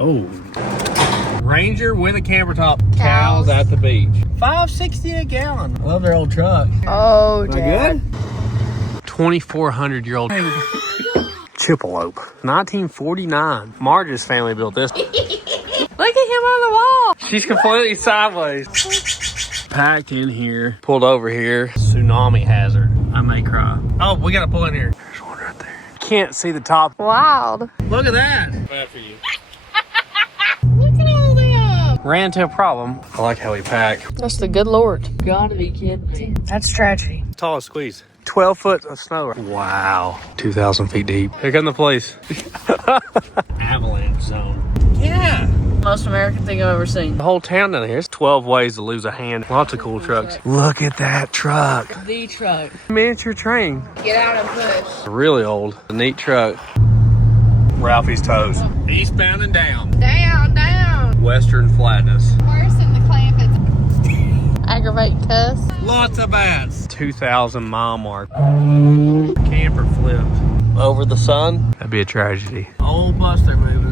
Oh. Ranger with a camper top. Cows at the beach. $5.60 a gallon. I love their old truck. Oh, Dad. 2,400-year-old Chippelope. 1949. Marge's family built this. Look at him on the wall. She's completely sideways. Packed in here. Pulled over here. Tsunami hazard. I may cry. Oh, we gotta pull in here. There's one right there. Can't see the top. Wild. Look at that. Bad for you. Look at all that. Ran into a problem. I like how we pack. That's the good Lord. Gotta be kidding me. That's tragedy. Tallest squeeze. 12 foot of snow. Wow. 2,000 feet deep. Here come the police. Avalanche zone. Yeah. Most American thing I've ever seen. The whole town down here. It's 12 ways to lose a hand. Lots of cool trucks. Look at that truck. The truck. Miniature train. Get out and push. Really old. A neat truck. Ralphie's toes. Eastbound and down. Down, down. Western flatness. Worse than the Clampets. Aggravate cuss. Lots of bats. 2,000 mile mark. Camper flipped. Over the sun. That'd be a tragedy. Old bus they're moving.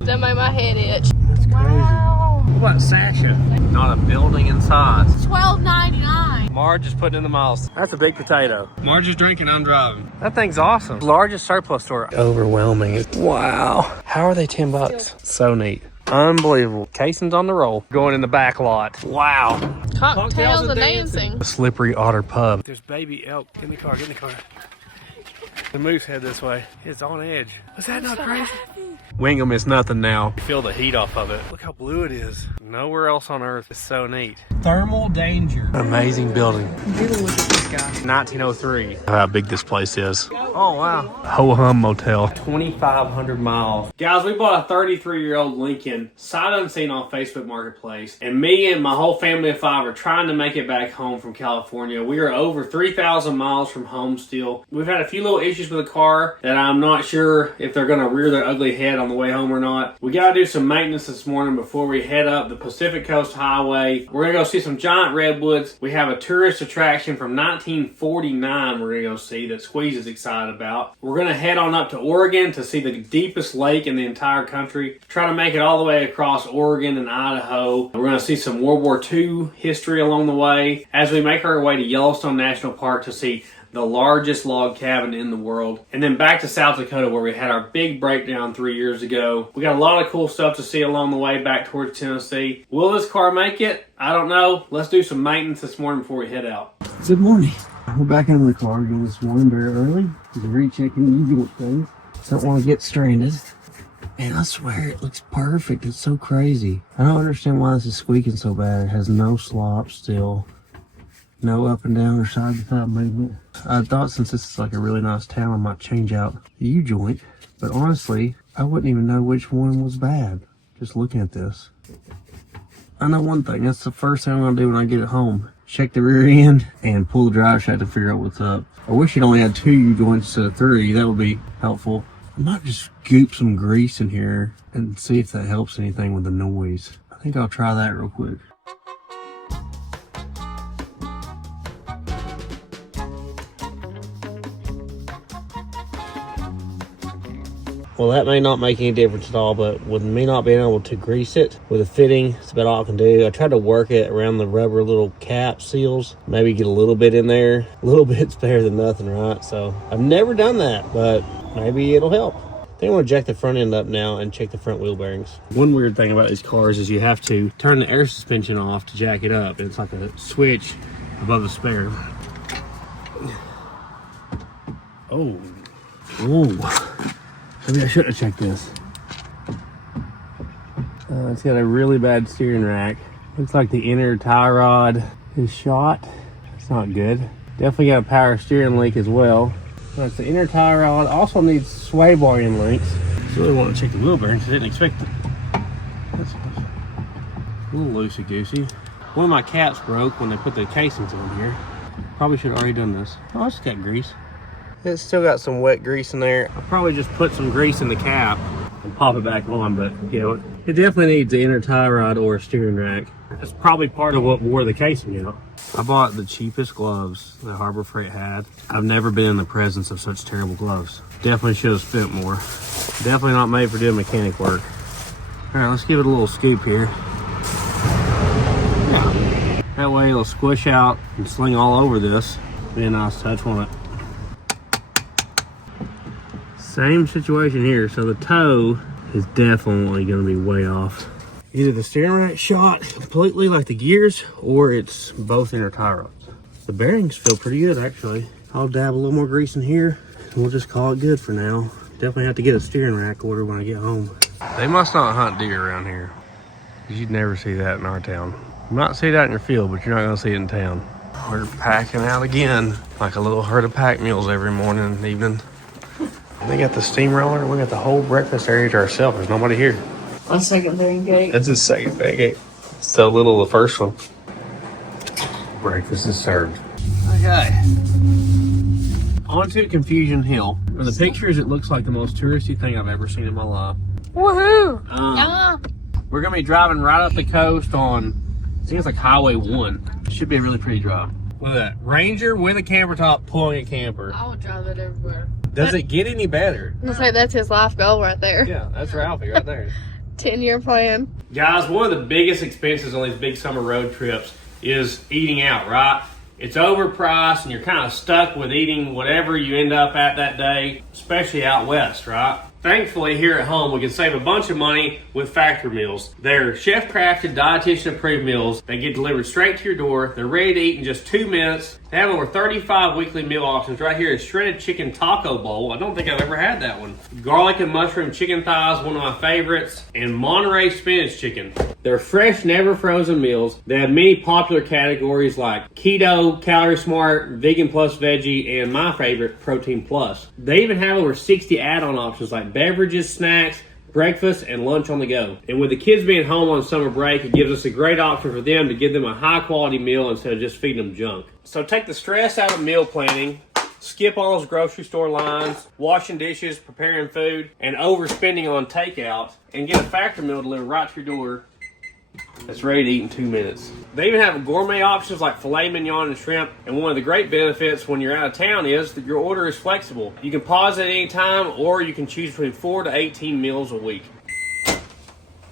That made my head itch. That's crazy. Wow. What about Sasha? Not a building inside. $12.99. Marge is putting in the miles. That's a big potato. Marge is drinking, I'm driving. That thing's awesome. Largest surplus store. Overwhelming. Wow. How are they $10? So neat. Unbelievable. Casing's on the roll. Going in the back lot. Wow. Cocktails and dancing. The Slippery Otter Pub. There's baby elk. Get in the car, get in the car. The moose head this way. It's on edge. Was that not crazy? Wingham is nothing now. You feel the heat off of it. Look how blue it is. Nowhere else on earth is so neat. Thermal danger. Amazing building. Look at this guy. 1903. How big this place is. Oh, wow. Ho-Hum Motel. 2,500 miles. Guys, we bought a 33-year-old Lincoln, sight unseen on Facebook Marketplace. And me and my whole family of 5 are trying to make it back home from California. We are over 3,000 miles from home still. We've had a few little issues with the car that I'm not sure if they're going to rear their ugly head on the way home or not. We got to do some maintenance this morning before we head up the Pacific Coast Highway. We're going to go see some giant redwoods. We have a tourist attraction from 1949 we're going to go see that Squeeze is excited about. We're going to head on up to Oregon to see the deepest lake in the entire country. Try to make it all the way across Oregon and Idaho. We're going to see some World War II history along the way as we make our way to Yellowstone National Park to see the largest log cabin in the world. And then back to South Dakota where we had our big breakdown 3 years ago. We got a lot of cool stuff to see along the way back towards Tennessee. Will this car make it? I don't know. Let's do some maintenance this morning before we head out. Good morning. We're back in the car again this morning very early. Just rechecking the usual things. Don't want to get stranded. And I swear it looks perfect. It's so crazy. I don't understand why this is squeaking so bad. It has no slop still. No up and down or side to side movement. I thought since this is like a really nice town, I might change out the U-joint. But honestly, I wouldn't even know which one was bad. Just looking at this. I know one thing. That's the first thing I'm going to do when I get it home. Check the rear end and pull the drive shaft to figure out what's up. I wish it only had 2 U-joints instead of 3. That would be helpful. I might just goop some grease in here and see if that helps anything with the noise. I think I'll try that real quick. Well, that may not make any difference at all, but with me not being able to grease it with a fitting, it's about all I can do. I tried to work it around the rubber little cap seals, maybe get a little bit in there. A little bit's better than nothing, right? So I've never done that, but maybe it'll help. I think I'm gonna jack the front end up now and check the front wheel bearings. One weird thing about these cars is you have to turn the air suspension off to jack it up. It's like a switch above the spare. Oh. Ooh. Maybe I should have checked this. It's got a really bad steering rack. Looks like the inner tie rod is shot. That's not good. Definitely got a power steering leak as well. That's the inner tie rod. Also needs sway bar end links. Just really want to check the wheel bearings. I didn't expect them. That's a little loosey-goosey. One of my caps broke when they put the casings on here. Probably should have already done this. Oh, it's got grease. It's still got some wet grease in there. I'll probably just put some grease in the cap and pop it back on, but you know, it definitely needs the inner tie rod or a steering rack. That's probably part of what wore the casing out. I bought the cheapest gloves that Harbor Freight had. I've never been in the presence of such terrible gloves. Definitely should have spent more. Definitely not made for doing mechanic work. All right, let's give it a little scoop here. Yeah. That way it'll squish out and sling all over this. Be a nice touch, won't it? Same situation here. So the toe is definitely going to be way off. Either the steering rack shot completely like the gears, or it's both inner tie rods. The bearings feel pretty good actually. I'll dab a little more grease in here and we'll just call it good for now. Definitely have to get a steering rack order when I get home. They must not hunt deer around here, because you'd never see that in our town. You might see that in your field, but you're not going to see it in town. We're packing out again, like a little herd of pack mules every morning and evening. They got the steamroller. We got the whole breakfast area to ourselves. There's nobody here. My second pancake. That's his second pancake. So little the first one. Breakfast is served. Okay. On to Confusion Hill. From the pictures, it looks like the most touristy thing I've ever seen in my life. Woohoo! Yeah. We're going to be driving right up the coast on, I think it's like Highway 1. It should be a really pretty drive. Look at that. Ranger with a camper top pulling a camper. I will drive it everywhere. Does it get any better? Looks like that's his life goal right there. Yeah, that's Ralphie right there. 10-year plan. Guys, one of the biggest expenses on these big summer road trips is eating out, right? It's overpriced and you're kind of stuck with eating whatever you end up at that day, especially out west, right? Thankfully, here at home, we can save a bunch of money with factory meals. They're chef-crafted, dietitian-approved meals. They get delivered straight to your door. They're ready to eat in just 2 minutes. They have over 35 weekly meal options. Right here is shredded chicken taco bowl. I don't think I've ever had that one. Garlic and mushroom chicken thighs, one of my favorites. And Monterey spinach chicken. They're fresh, never frozen meals. They have many popular categories like keto, calorie smart, vegan plus veggie, and my favorite, protein plus. They even have over 60 add-on options like beverages, snacks, breakfast, and lunch on the go. And with the kids being home on summer break, it gives us a great option for them to give them a high quality meal instead of just feeding them junk. So take the stress out of meal planning, skip all those grocery store lines, washing dishes, preparing food, and overspending on takeout, and get a factory meal delivered right to your door that's ready to eat in 2 minutes. They even have gourmet options like filet mignon and shrimp, and one of the great benefits when you're out of town is that your order is flexible. You can pause at any time, or you can choose between 4 to 18 meals a week.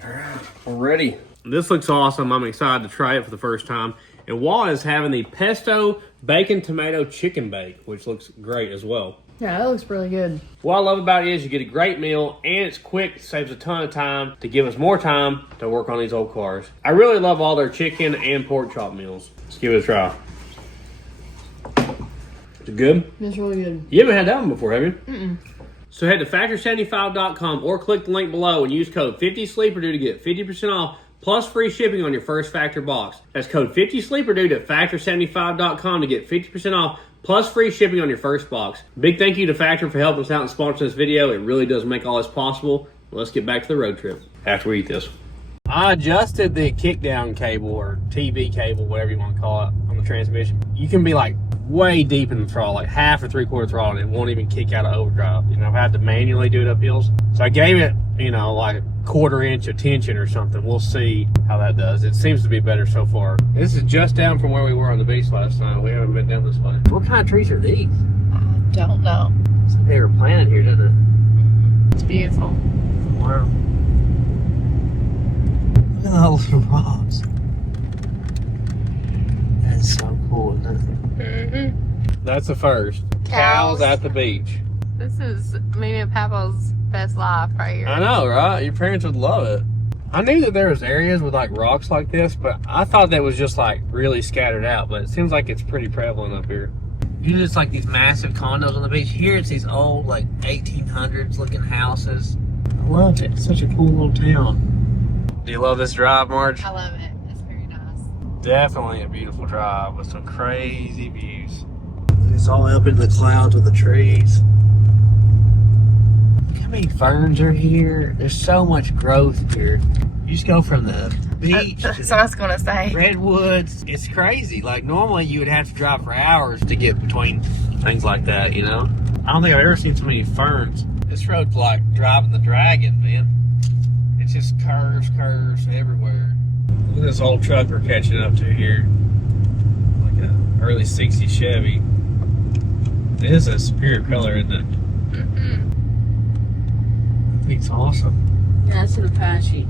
Alright, we're ready. This looks awesome. I'm excited to try it for the first time. And Walt is having the pesto bacon tomato chicken bake, which looks great as well. Yeah, that looks really good. What I love about it is you get a great meal and it's quick. It saves a ton of time to give us more time to work on these old cars. I really love all their chicken and pork chop meals. Let's give it a try. Is it good? It's really good. You haven't had that one before, have you? Mm-mm. So head to factor75.com or click the link below and use code 50SleeperDude to get 50% off plus free shipping on your first Factor box. That's code 50SleeperDude at factor75.com to get 50% off plus free shipping on your first box. Big thank you to Factor for helping us out and sponsoring this video. It really does make all this possible. Let's get back to the road trip after we eat this. I adjusted the kickdown cable or TV cable, whatever you want to call it, on the transmission. You can be like way deep in the throttle, like half or 3/4 throttle, and it won't even kick out of overdrive. You know, I've had to manually do it up hills. So I gave it, you know, like a 1/4 inch of tension or something. We'll see how that does. It seems to be better so far. This is just down from where we were on the beach last night. We haven't been down this way. What kind of trees are these? I don't know. It's like they were planted here, didn't it? It's beautiful. Wow. Look at all the rocks. That's so cool, isn't it? Mm-hmm. That's the first. Cows at the beach. This is me and Papa's best life right here. I know, right? Your parents would love it. I knew that there was areas with like rocks like this, but I thought that was just like really scattered out, but it seems like it's pretty prevalent up here. Usually it's like these massive condos on the beach. Here it's these old like 1800s looking houses. I love it. It's such a cool little town. Do you love this drive, Marge? I love it. It's very nice. Definitely a beautiful drive with some crazy views. It's all up in the clouds with the trees. Look how many ferns are here. There's so much growth here. You just go from the beach That's what I was going to say. redwoods. It's crazy. Like normally you would have to drive for hours to get between things like that, you know? I don't think I've ever seen so many ferns. This road's like driving the dragon, man. It just curves everywhere. Look at this old truck we're catching up to here. Like a early 60s Chevy. It is a superior color, isn't it? It's awesome. Yeah, it's an Apache.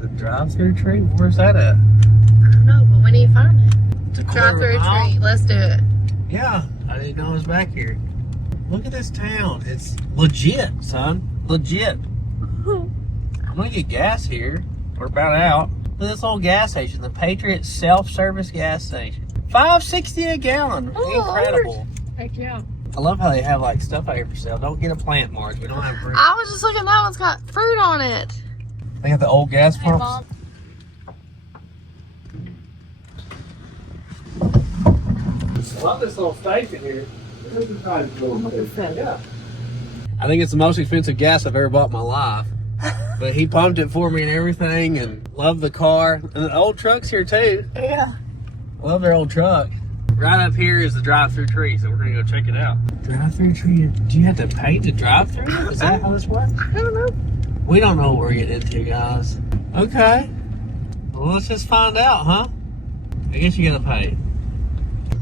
The drive-through tree? Where's that at? I don't know, but we need to find it. It's a Drive through a tree. Let's do it. Yeah, I didn't know it was back here. Look at this town. It's legit, son. Legit. I'm gonna get gas here. We're about out. Look at this old gas station, the Patriot self-service gas station. $5.60 a gallon. Oh, Incredible. Lord. Heck yeah. I love how they have like stuff out here for sale. Don't get a plant, Marge. We don't have fruit. I was just looking, that one's got fruit on it. They got the old gas Hey, pumps. Mom. I love this little station here. Yeah. I think it's the most expensive gas I've ever bought in my life. But he pumped it for me and everything, and love the car. And the old truck's here too. Yeah. Love their old truck. Right up here is the drive-through tree, so we're gonna go check it out. Drive-through tree? Do you have to pay to drive through? Is that how this works? I don't know. We don't know what we're getting into, guys. Okay. Well, let's just find out, huh? I guess you gotta pay.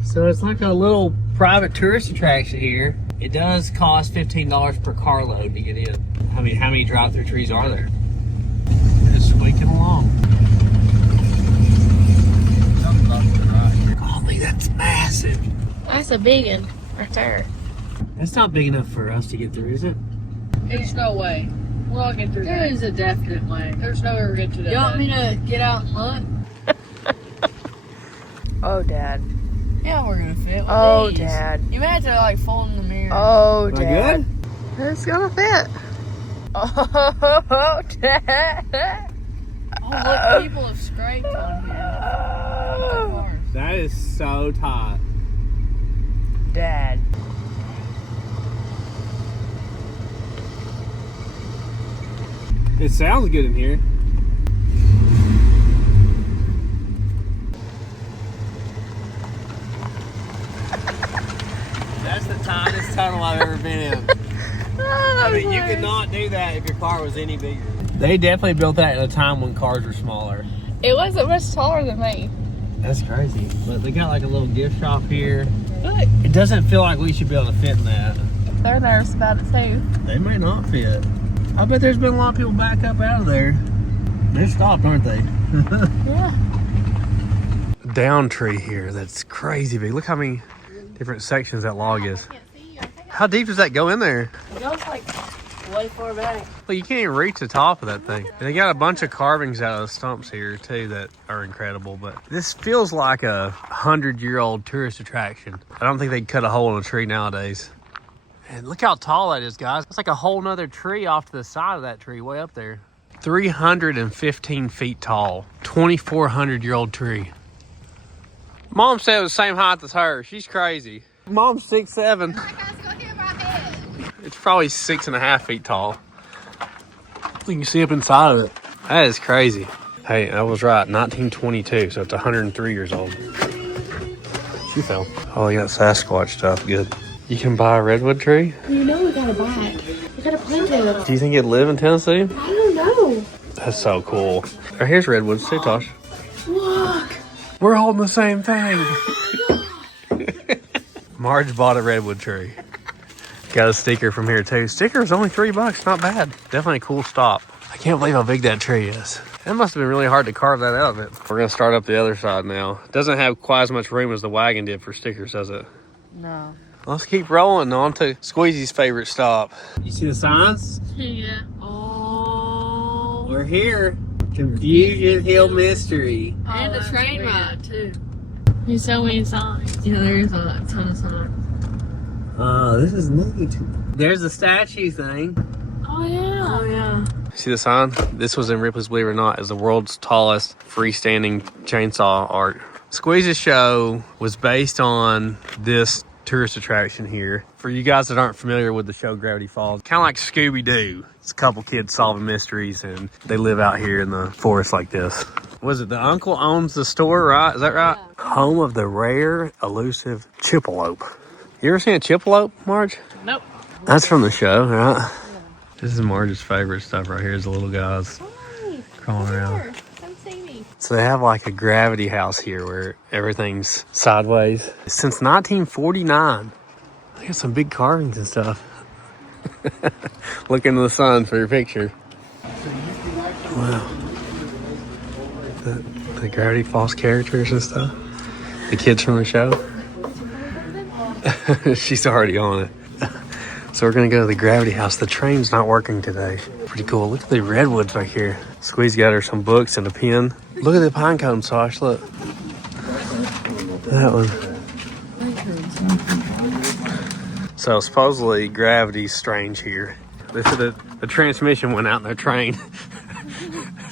So it's like a little private tourist attraction here. It does cost $15 per carload to get in. I mean, how many drive-through trees are there? Just squeaking along. Golly, that's massive. That's a big one right there. That's not big enough for us to get through, is it? There's no way. We'll all get through There that. is a definite way. There's no way we're getting to that. You want me to get out and look? Oh, Dad. Yeah, we're gonna fit. With Oh, these. Dad. You might have to like fold in the mirror. Oh, Am I Dad. good? It's gonna fit. Oh, Dad. Oh, look, people have scraped on here. That is so tight. Dad. It sounds good in here. That's the tightest tunnel I've ever been in. I mean, you could not do that if your car was any bigger. They definitely built that at a time when cars were smaller. It wasn't much taller than me. That's crazy. But they got like a little gift shop here. It doesn't feel like we should be able to fit in that. They're nervous about it too. They may not fit. I bet there's been a lot of people back up out of there. They're stopped, aren't they? Yeah. Down tree here that's crazy big. Look how many different sections that log is. How deep does that go in there? It goes like way far back. Look, you can't even reach the top of that thing. And they got a bunch of carvings out of the stumps here too that are incredible. But this feels like a 100-year-old tourist attraction. I don't think they'd cut a hole in a tree nowadays. And look how tall that is, guys. It's like a whole nother tree off to the side of that tree, way up there. 315 feet tall, 2,400-year-old tree. Mom said it was the same height as her. She's crazy. Mom's 6'7". It's probably 6.5 feet tall. You can see up inside of it. That is crazy. Hey, I was right. 1922, so it's 103 years old. She fell. Oh, you got Sasquatch stuff. Good. You can buy a redwood tree? You know we gotta buy it. We gotta plant it. Do you think it'd live in Tennessee? I don't know. That's so cool. Right, here's redwoods too, Tosh. Look. We're holding the same thing. Marge bought a redwood tree. Got a sticker from here too. Sticker was only $3, not bad. Definitely a cool stop. I can't believe how big that tree is. It must have been really hard to carve that out of it. We're gonna start up the other side now. It doesn't have quite as much room as the wagon did for stickers, does it? No. Let's keep rolling on to Squeezy's favorite stop. You see the signs? Yeah. Oh. We're here. Confusion Hill Mystery. And a train weird. ride too. There's so many signs. Yeah, there is a ton of signs. Oh, this is neat. There's the statue thing. Oh yeah. Oh, yeah. See the sign? This was in Ripley's Believe It or Not as the world's tallest freestanding chainsaw art. Squeeze's show was based on this tourist attraction here. For you guys that aren't familiar with the show Gravity Falls, kind of like Scooby-Doo. It's a couple kids solving mysteries and they live out here in the forest like this. Was it the uncle owns the store, right? Is that right? Yeah. Home of the rare, elusive Chippelope. You ever seen a Chippelope, Marge? Nope. That's from the show, right? Yeah. This is Marge's favorite stuff right here is the little guys crawling around. So So they have like a gravity house here where everything's sideways. Since 1949. They got some big carvings and stuff. Look into the sun for your picture. Wow. The Gravity Falls characters and stuff. The kids from the show. She's already on it. So we're gonna go to the Gravity House. The train's not working today. Pretty cool. Look at the redwoods right here. Squeeze got her some books and a pen. Look at the pine cone, Sash. Look. That one. So supposedly gravity's strange here. They said the transmission went out in their train.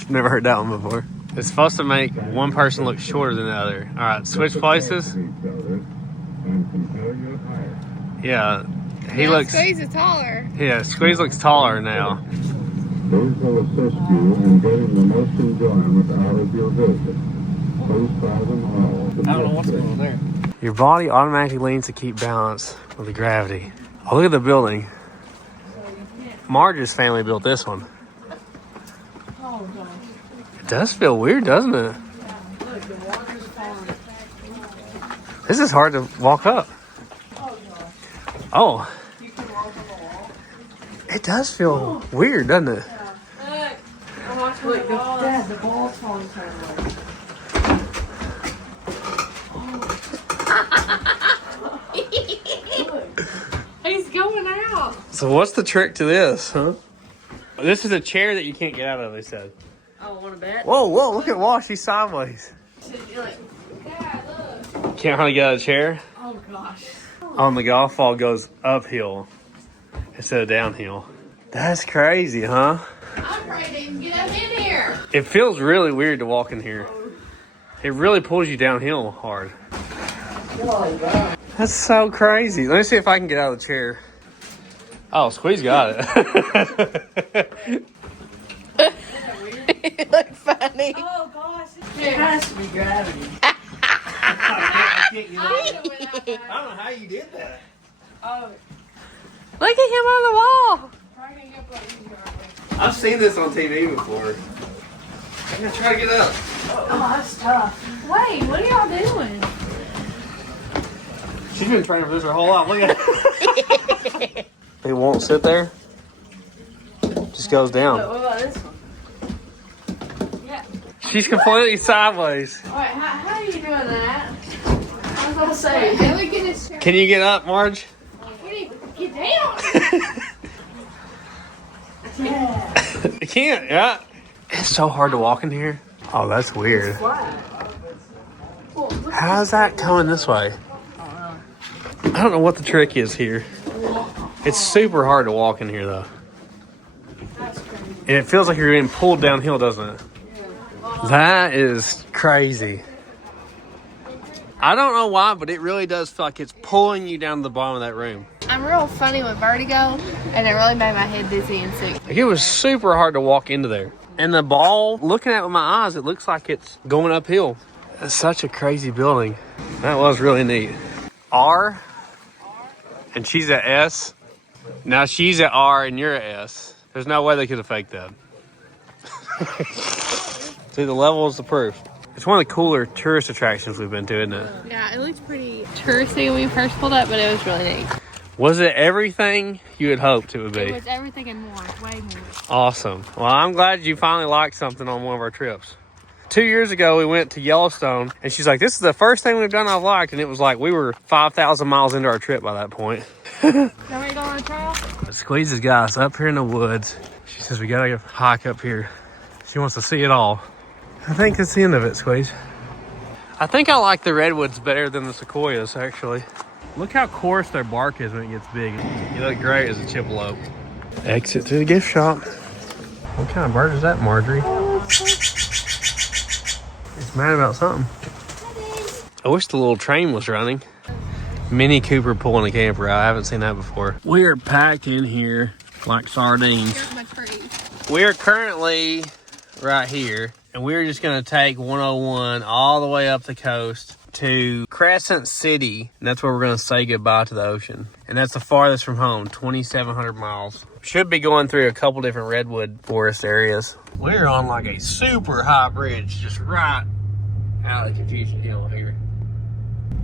Never heard that one before. It's supposed to make one person look shorter than the other. All right, switch places. Yeah, he looks. Squeeze is taller. Yeah, Squeeze looks taller now. Those will assist you in getting the most enjoyment out of your visit. Please try them all. I don't know what's going on there. Your body automatically leans to keep balance with the gravity. Oh, look at the building. Marge's family built this one. It does feel weird, doesn't it? This is hard to walk up. Oh. It does feel weird, doesn't it? Look, Dad, the ball's falling sideways. He's going out. So what's the trick to this, huh? This is a chair that you can't get out of, they said. Oh, want to bet? Whoa, look at Wash, she's sideways. Can't hardly get out of the chair. Oh, gosh. On the golf ball goes uphill instead of downhill. That's crazy, huh? I'm afraid to even get up in here. It feels really weird to walk in here. It really pulls you downhill hard. That's so crazy. Let me see if I can get out of the chair. Oh, Squeeze got it. You look funny. Oh, gosh. It has to be gravity. I can't get I don't know how you did that. Oh, Look at him on the wall. trying to get up easier. I've seen this on TV before. I'm gonna try to get up. Oh, that's tough. Wait, what are y'all doing? She's been training for this her whole life. Look at it. It won't sit there. Just goes down. What about this one? Yeah. She's completely sideways. All right, how are you doing that? I was gonna say. Hey, look at this chair. Can you get up, Marge? You need to get down. Yeah. You can't, yeah. It's so hard to walk in here. Oh, that's weird. Flat. How's that coming this way? I don't know what the trick is here. It's super hard to walk in here, though. That's crazy. And it feels like you're getting pulled downhill, doesn't it? That is crazy. I don't know why, but it really does feel like it's pulling you down to the bottom of that room. I'm real funny with vertigo, and it really made my head dizzy and sick. Like, it was super hard to walk into there. And the ball, looking at it with my eyes, it looks like it's going uphill. It's such a crazy building. That was really neat. R, and she's at S. Now she's at R and you're at S. There's no way they could have faked that. See, the level is the proof. It's one of the cooler tourist attractions we've been to, isn't it? Yeah, it looked pretty touristy when we first pulled up, but it was really neat. Was it everything you had hoped it would be? It was everything and more, way more. Awesome. Well, I'm glad you finally liked something on one of our trips. 2 years ago, we went to Yellowstone, and she's like, this is the first thing we've done I've liked, and it was like we were 5,000 miles into our trip by that point. Now we go on a trail? Squeeze has got us up here in the woods. She says we gotta hike up here. She wants to see it all. I think that's the end of it, Squeeze. I think I like the redwoods better than the sequoias, actually. Look how coarse their bark is when it gets big. You look great as a chippelope. Exit to the gift shop. What kind of bird is that, Marjorie? It's mad about something. I wish the little train was running. Mini Cooper pulling a camper out. I haven't seen that before. We are packed in here like sardines. Here's my crate. We are currently right here, and we're just going to take 101 all the way up the coast to Crescent City, and that's where we're going to say goodbye to the ocean. And that's the farthest from home, 2,700 miles. Should be going through a couple different redwood forest areas. We're on like a super high bridge, just right out of Confusion Hill here.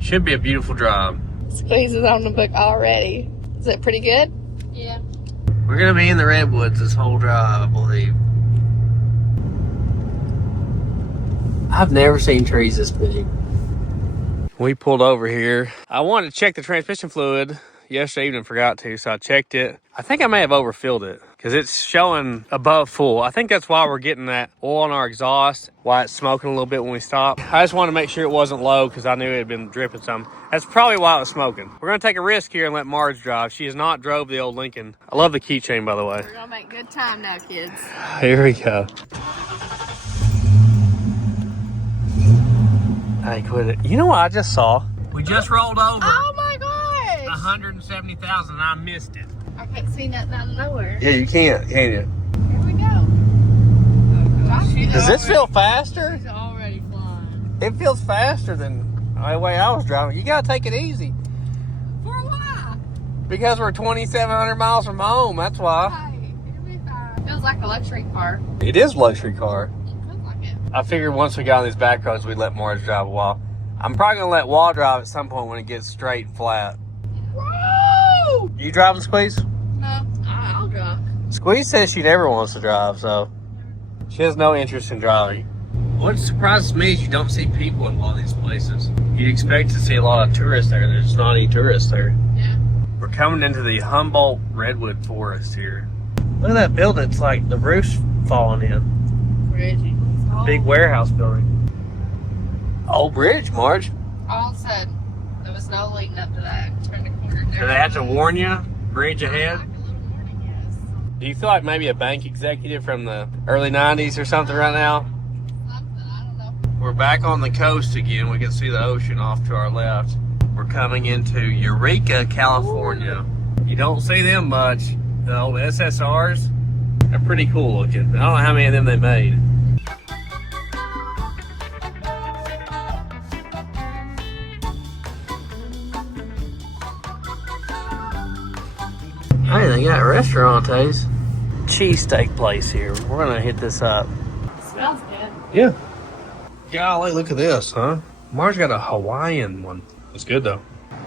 Should be a beautiful drive. Squeezes on the book already. Is it pretty good? Yeah. We're gonna be in the redwoods this whole drive, I believe. I've never seen trees this big. We pulled over here. I wanted to check the transmission fluid yesterday evening, forgot to, so I checked it. I think I may have overfilled it because it's showing above full. I think that's why we're getting that oil in our exhaust, why it's smoking a little bit when we stop. I just wanted to make sure it wasn't low because I knew it had been dripping some. That's probably why it was smoking. We're gonna take a risk here and let Marge drive. She has not drove the old Lincoln. I love the keychain, by the way. We're gonna make good time now, kids. Here we go. Hey, quit it. You know what I just saw? We just rolled over Oh my gosh! 170,000 and I missed it. I can't see nothing out of nowhere. Yeah, you can't you? Here we go. Does this feel faster? She's already flying. It feels faster than the way I was driving. You gotta take it easy. For why? Because we're 2,700 miles from home, that's why. Hey, it'll be fine. Feels like a luxury car. It is a luxury car. Feels like it. I figured once we got on these back roads, we'd let Marge drive a while. I'm probably gonna let Wall drive at some point when it gets straight and flat. Woo! You driving, Squeeze? No, I'll drive. Squeeze says she never wants to drive, so she has no interest in driving. What surprises me is you don't see people in a lot of these places. You'd expect to see a lot of tourists there. There's not any tourists there. Yeah. We're coming into the Humboldt Redwood Forest here. Look at that building. It's like the roof's falling in. Crazy. Big warehouse building. Old bridge, Marge. All said, there was no leading up to that. Turn the corner. Do they have to warn you? Bridge ahead? Like a little warning, yes. Do you feel like maybe a bank executive from the early 90s or something right now? Something, I don't know. We're back on the coast again. We can see the ocean off to our left. We're coming into Eureka, California. You don't see them much. The old SSRs, they're pretty cool looking. I don't know how many of them they made. Hey, they got restaurantes. Cheesesteak place here. We're gonna hit this up. Smells good. Yeah. Golly, look at this, huh? Marge got a Hawaiian one. It's good though.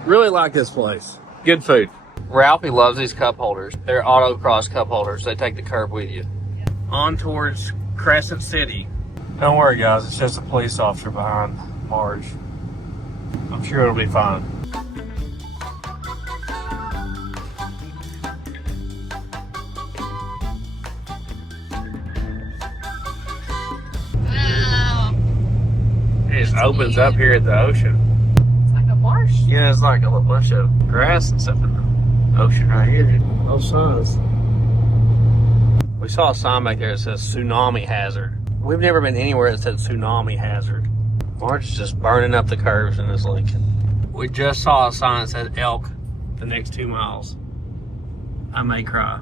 Really like this place. Good food. Ralphie loves these cup holders. They're autocross cup holders. They take the curb with you. Yeah. On towards Crescent City. Don't worry, guys. It's just a police officer behind Marge. I'm sure it'll be fine. Wow. It just opens up here at the ocean. It's like a marsh. Yeah, it's like a bunch of grass and stuff in the ocean right here. No signs. We saw a sign back there that says tsunami hazard. We've never been anywhere that said tsunami hazard. Marge is just burning up the curves in this Lincoln. We just saw a sign that said elk the next 2 miles. I may cry.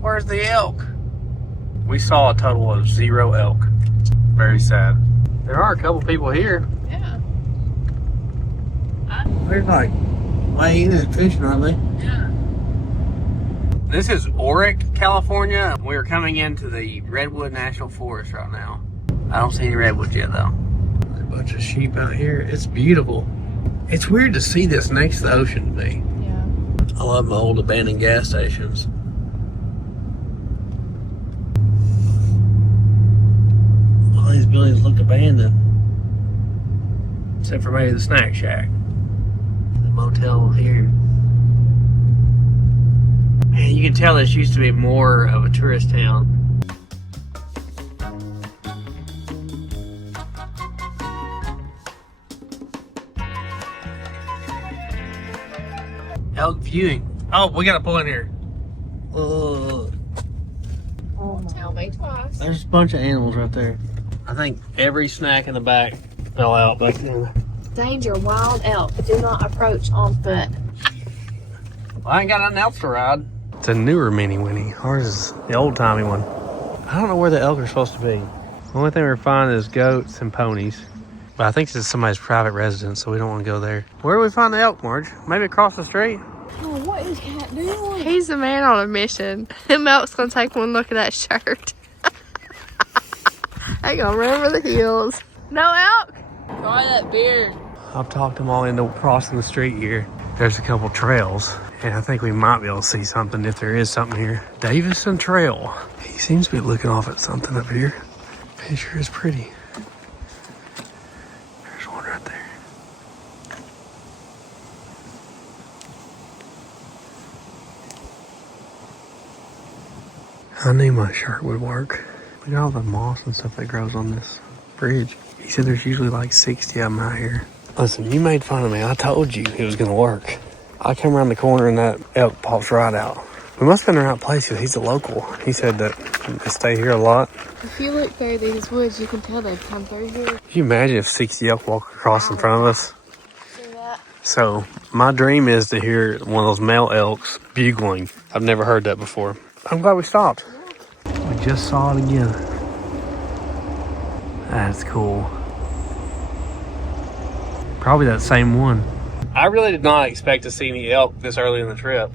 Where's the elk? We saw a total of 0 elk. Very sad. There are a couple people here. Yeah. They're like laying and fishing, aren't they? Yeah. This is Oric, California. We're coming into the Redwood National Forest right now. I don't see any redwoods yet though. There's a bunch of sheep out here. It's beautiful. It's weird to see this next to the ocean to me. Yeah. I love my old abandoned gas stations. All these buildings look abandoned. Except for maybe the snack shack. The motel here. Man, you can tell this used to be more of a tourist town. Elk viewing. Oh, we gotta pull in here. Oh, tell me twice. There's a bunch of animals right there. I think every snack in the back fell out back there. Danger, wild elk. Do not approach on foot. Well, I ain't got nothing else to ride. It's a newer Mini Winnie. Ours is the old-timey one. I don't know where the elk are supposed to be. The only thing we're finding is goats and ponies. But I think this is somebody's private residence, so we don't want to go there. Where do we find the elk, Marge? Maybe across the street? Oh, what What is Cat doing? He's the man on a mission. Melk's gonna take one look at that shirt. I ain't gonna run over the hills. No elk. Try that beard. I've talked them all into crossing the street here. There's a couple trails, and I think we might be able to see something if there is something here. Davison Trail. He seems to be looking off at something up here. It sure is pretty. There's one right there. I knew my shirt would work. Look at all the moss and stuff that grows on this bridge. He said there's usually like 60 of them out here. Listen, you made fun of me. I told you it was going to work. I came around the corner and that elk pops right out. We must have been in the right place because he's a local. He said that they stay here a lot. If you look through these woods, you can tell they've come through here. Can you imagine if 60 elk walk across in front of us? See that? So my dream is to hear one of those male elks bugling. I've never heard that before. I'm glad we stopped. We just saw it again. That's cool. Probably that same one. I really did not expect to see any elk this early in the trip.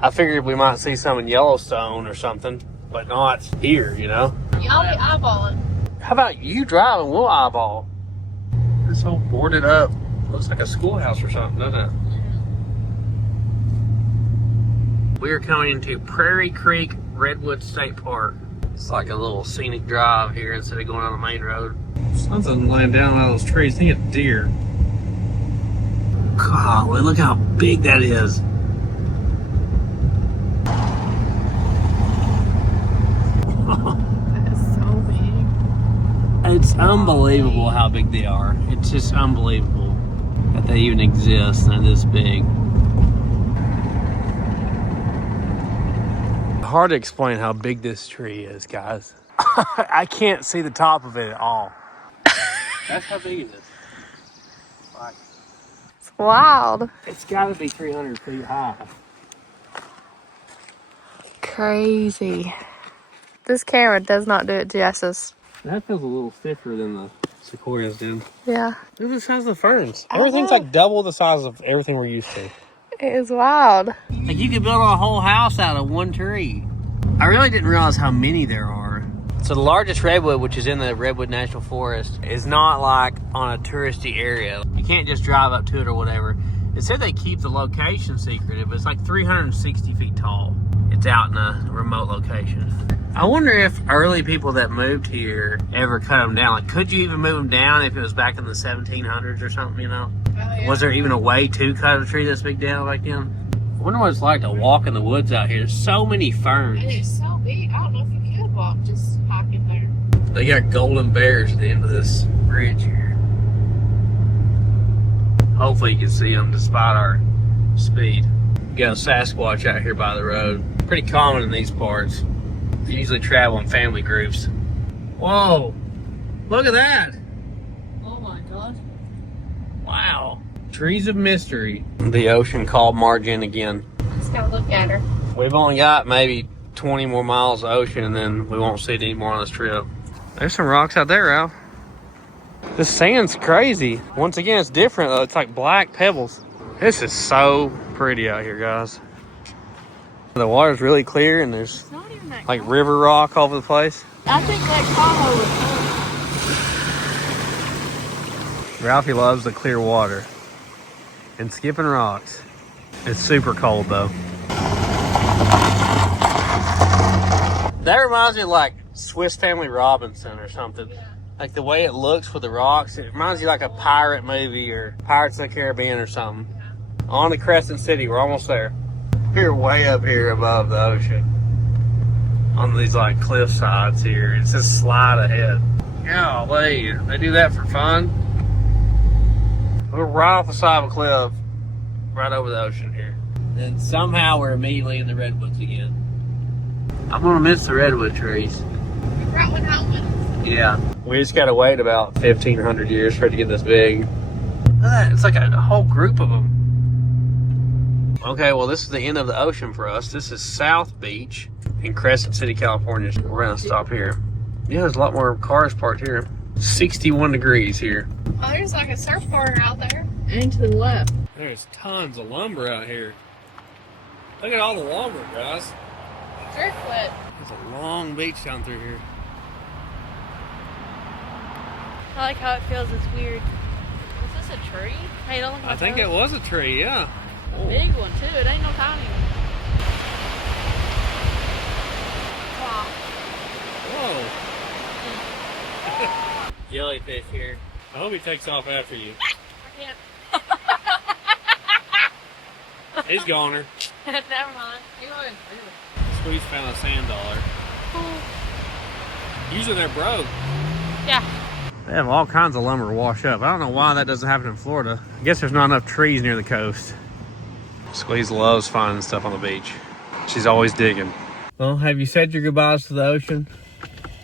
I figured we might see some in Yellowstone or something, but not here, you know? Y'all be eyeballing. How about you drive and we'll eyeball? It's all boarded up. Looks like a schoolhouse or something, doesn't it? We are coming into Prairie Creek Redwood State Park. It's like a little scenic drive here instead of going on the main road. Something laying down out of those trees. I think it's deer. Golly, look how big that is. That's so big. It's unbelievable how big they are. It's just unbelievable that they even exist and this big. Hard to explain how big this tree is, guys. I can't see the top of it at all. That's how big it is. Like, It's wild. it's got to be 300 feet high. Crazy. This camera does not do it justice. That feels a little stiffer than the sequoias did. Yeah. Look at the size of the ferns. I Everything's know. like double the size of everything we're used to. It is wild. Like you could build a whole house out of one tree. I really didn't realize how many there are. So the largest redwood, which is in the Redwood National Forest, is not like on a touristy area. You can't just drive up to it or whatever. It said they keep the location secretive, but it's like 360 feet tall. It's out in a remote location. I wonder if early people that moved here ever cut them down. Like, could you even move them down if it was back in the 1700s or something, you know? Oh, yeah. Was there even a way to cut a tree this big down back then? I wonder what it's like to walk in the woods out here. There's so many ferns. And it's so big. I don't know if you could walk just hiking there. They got golden bears at the end of this bridge here. Hopefully you can see them despite our speed. We got a Sasquatch out here by the road. Pretty common in these parts. They usually travel in family groups. Whoa! Look at that! Oh my gosh. Wow. Trees of mystery. The ocean called Margin again. Let's go look at her. We've only got maybe 20 more miles of ocean and then we won't see it anymore on this trip. There's some rocks out there, Al. This sand's crazy. Once again, it's different though. It's like black pebbles. This is so pretty out here, guys. The water's really clear and there's It's not even that like cold. river rock all over the place. I think that Tahoe was cold. Ralphie loves the clear water and skipping rocks. It's super cold though. That reminds me of like Swiss Family Robinson or something. Like the way it looks with the rocks, it reminds you like a pirate movie or Pirates of the Caribbean or something. On to Crescent City, we're almost there. We're way up here above the ocean. On these like cliff sides here, it's just slide ahead. Golly, they do that for fun? We're right off the side of a cliff, right over the ocean here. And somehow we're immediately in the redwoods again. I'm gonna miss the redwood trees. We brought one home with us. Yeah. We just gotta wait about 1,500 years for it to get this big. Look at that, it's like a whole group of them. Okay, well this is the end of the ocean for us. This is South Beach in Crescent City, California. We're gonna stop here. Yeah, there's a lot more cars parked here. 61 degrees here. Oh, there's like a surf bar out there. And to the left. There's tons of lumber out here. Look at all the lumber, guys. Driftwood. There's a long beach down through here. I like how it feels. It's weird. Is this a tree? Hey, don't look at my I think toes. it was a tree, yeah. Oh. Big one too. It ain't no tiny one. Wow. Whoa. Jellyfish here. I hope he takes off after you. I can't. He's goner. Never mind. He won't. Squeeze found a sand dollar. Usually they're broke. Yeah. They have all kinds of lumber wash up. I don't know why that doesn't happen in Florida. I guess there's not enough trees near the coast. Squeeze loves finding stuff on the beach. She's always digging. Well, have you said your goodbyes to the ocean?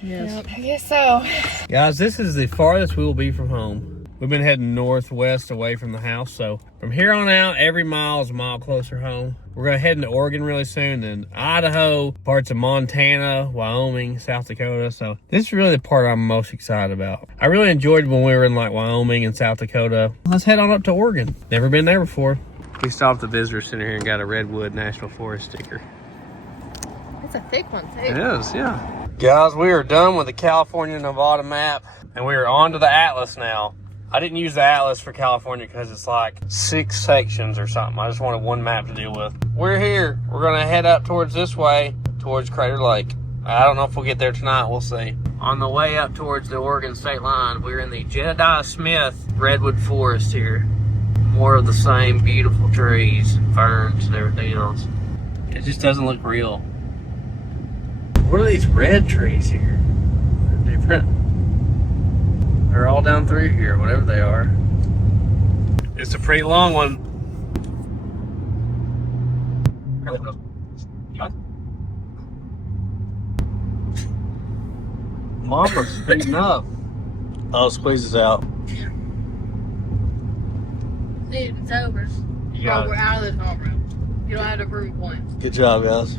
Yes. Yep, I guess so. Guys, this is the farthest we will be from home. We've been heading northwest away from the house, so from here on out, every mile is a mile closer home. We're gonna head into Oregon really soon, then Idaho, parts of Montana, Wyoming, South Dakota. So this is really the part I'm most excited about. I really enjoyed when we were in like Wyoming and South Dakota. Let's head on up to Oregon. Never been there before. We stopped at the visitor center here and got a Redwood National Forest sticker. It's a thick one too. It is, yeah. Guys, we are done with the California-Nevada map, and we are on to the Atlas now. I didn't use the Atlas for California because it's like 6 sections or something. I just wanted one map to deal with. We're here. We're going to head up towards this way, towards Crater Lake. I don't know if we'll get there tonight. We'll see. On the way up towards the Oregon state line, we're in the Jedediah Smith Redwood Forest here. More of the same beautiful trees and ferns and everything else. It just doesn't look real. What are these red trees here? They're different. They're all down through here, whatever they are. It's a pretty long one. Mama's speeding up. Oh, squeezes out. See, it's over. You got We're it. out of this home room. You don't have to prove points. Good job, guys.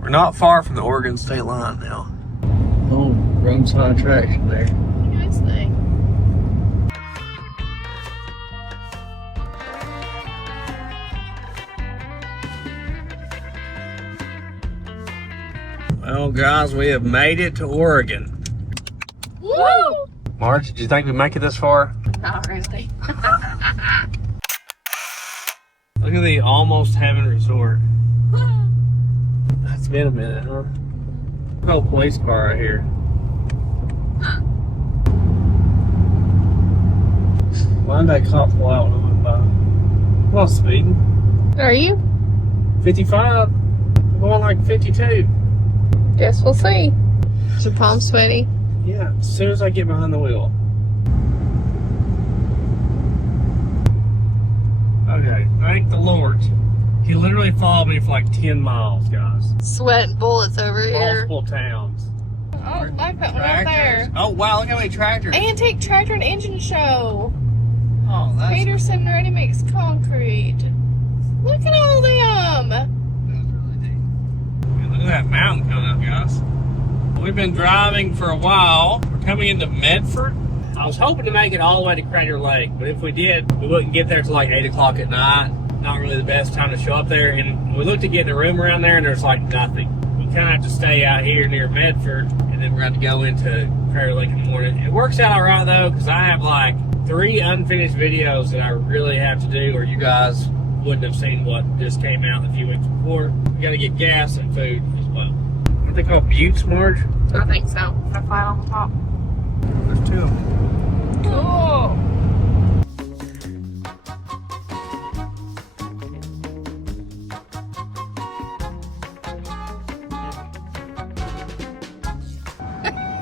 We're not far from the Oregon state line now. Oh, roadside attraction there. Nice thing. Well, guys, we have made it to Oregon. Woo! Marge, did you think we'd make it this far? Not really. Look at the Almost Heaven Resort. It's been a minute, huh? Look at the police car right here. Why did that cop pull out when I went by? Well, speeding. Are you? 55. I'm going like 52. Guess we'll see. Is your palm sweaty? Yeah, as soon as I get behind the wheel. Okay, thank the Lord. He literally followed me for like 10 miles, guys. Sweating bullets over here. Multiple towns. Oh, I like that one up there. Oh, wow, look how many tractors. Antique Tractor and Engine Show. Oh, that's Peterson Ready Mix Concrete. Look at all them. really deep. Look at that mountain coming up, guys. We've been driving for a while. We're coming into Medford. I was hoping to make it all the way to Crater Lake, but if we did, we wouldn't get there till like 8 o'clock at night. Not really the best time to show up there. And we looked at getting a room around there, and there's like nothing. We kind of have to stay out here near Medford, and then we're going to go into Crater Lake in the morning. It works out all right, though, because I have like 3 unfinished videos that I really have to do, or you guys wouldn't have seen what just came out a few weeks before. We got to get gas and food as well. What they call buttes, Marge? I think so. I fight on the top. There's 2 of them. Cool.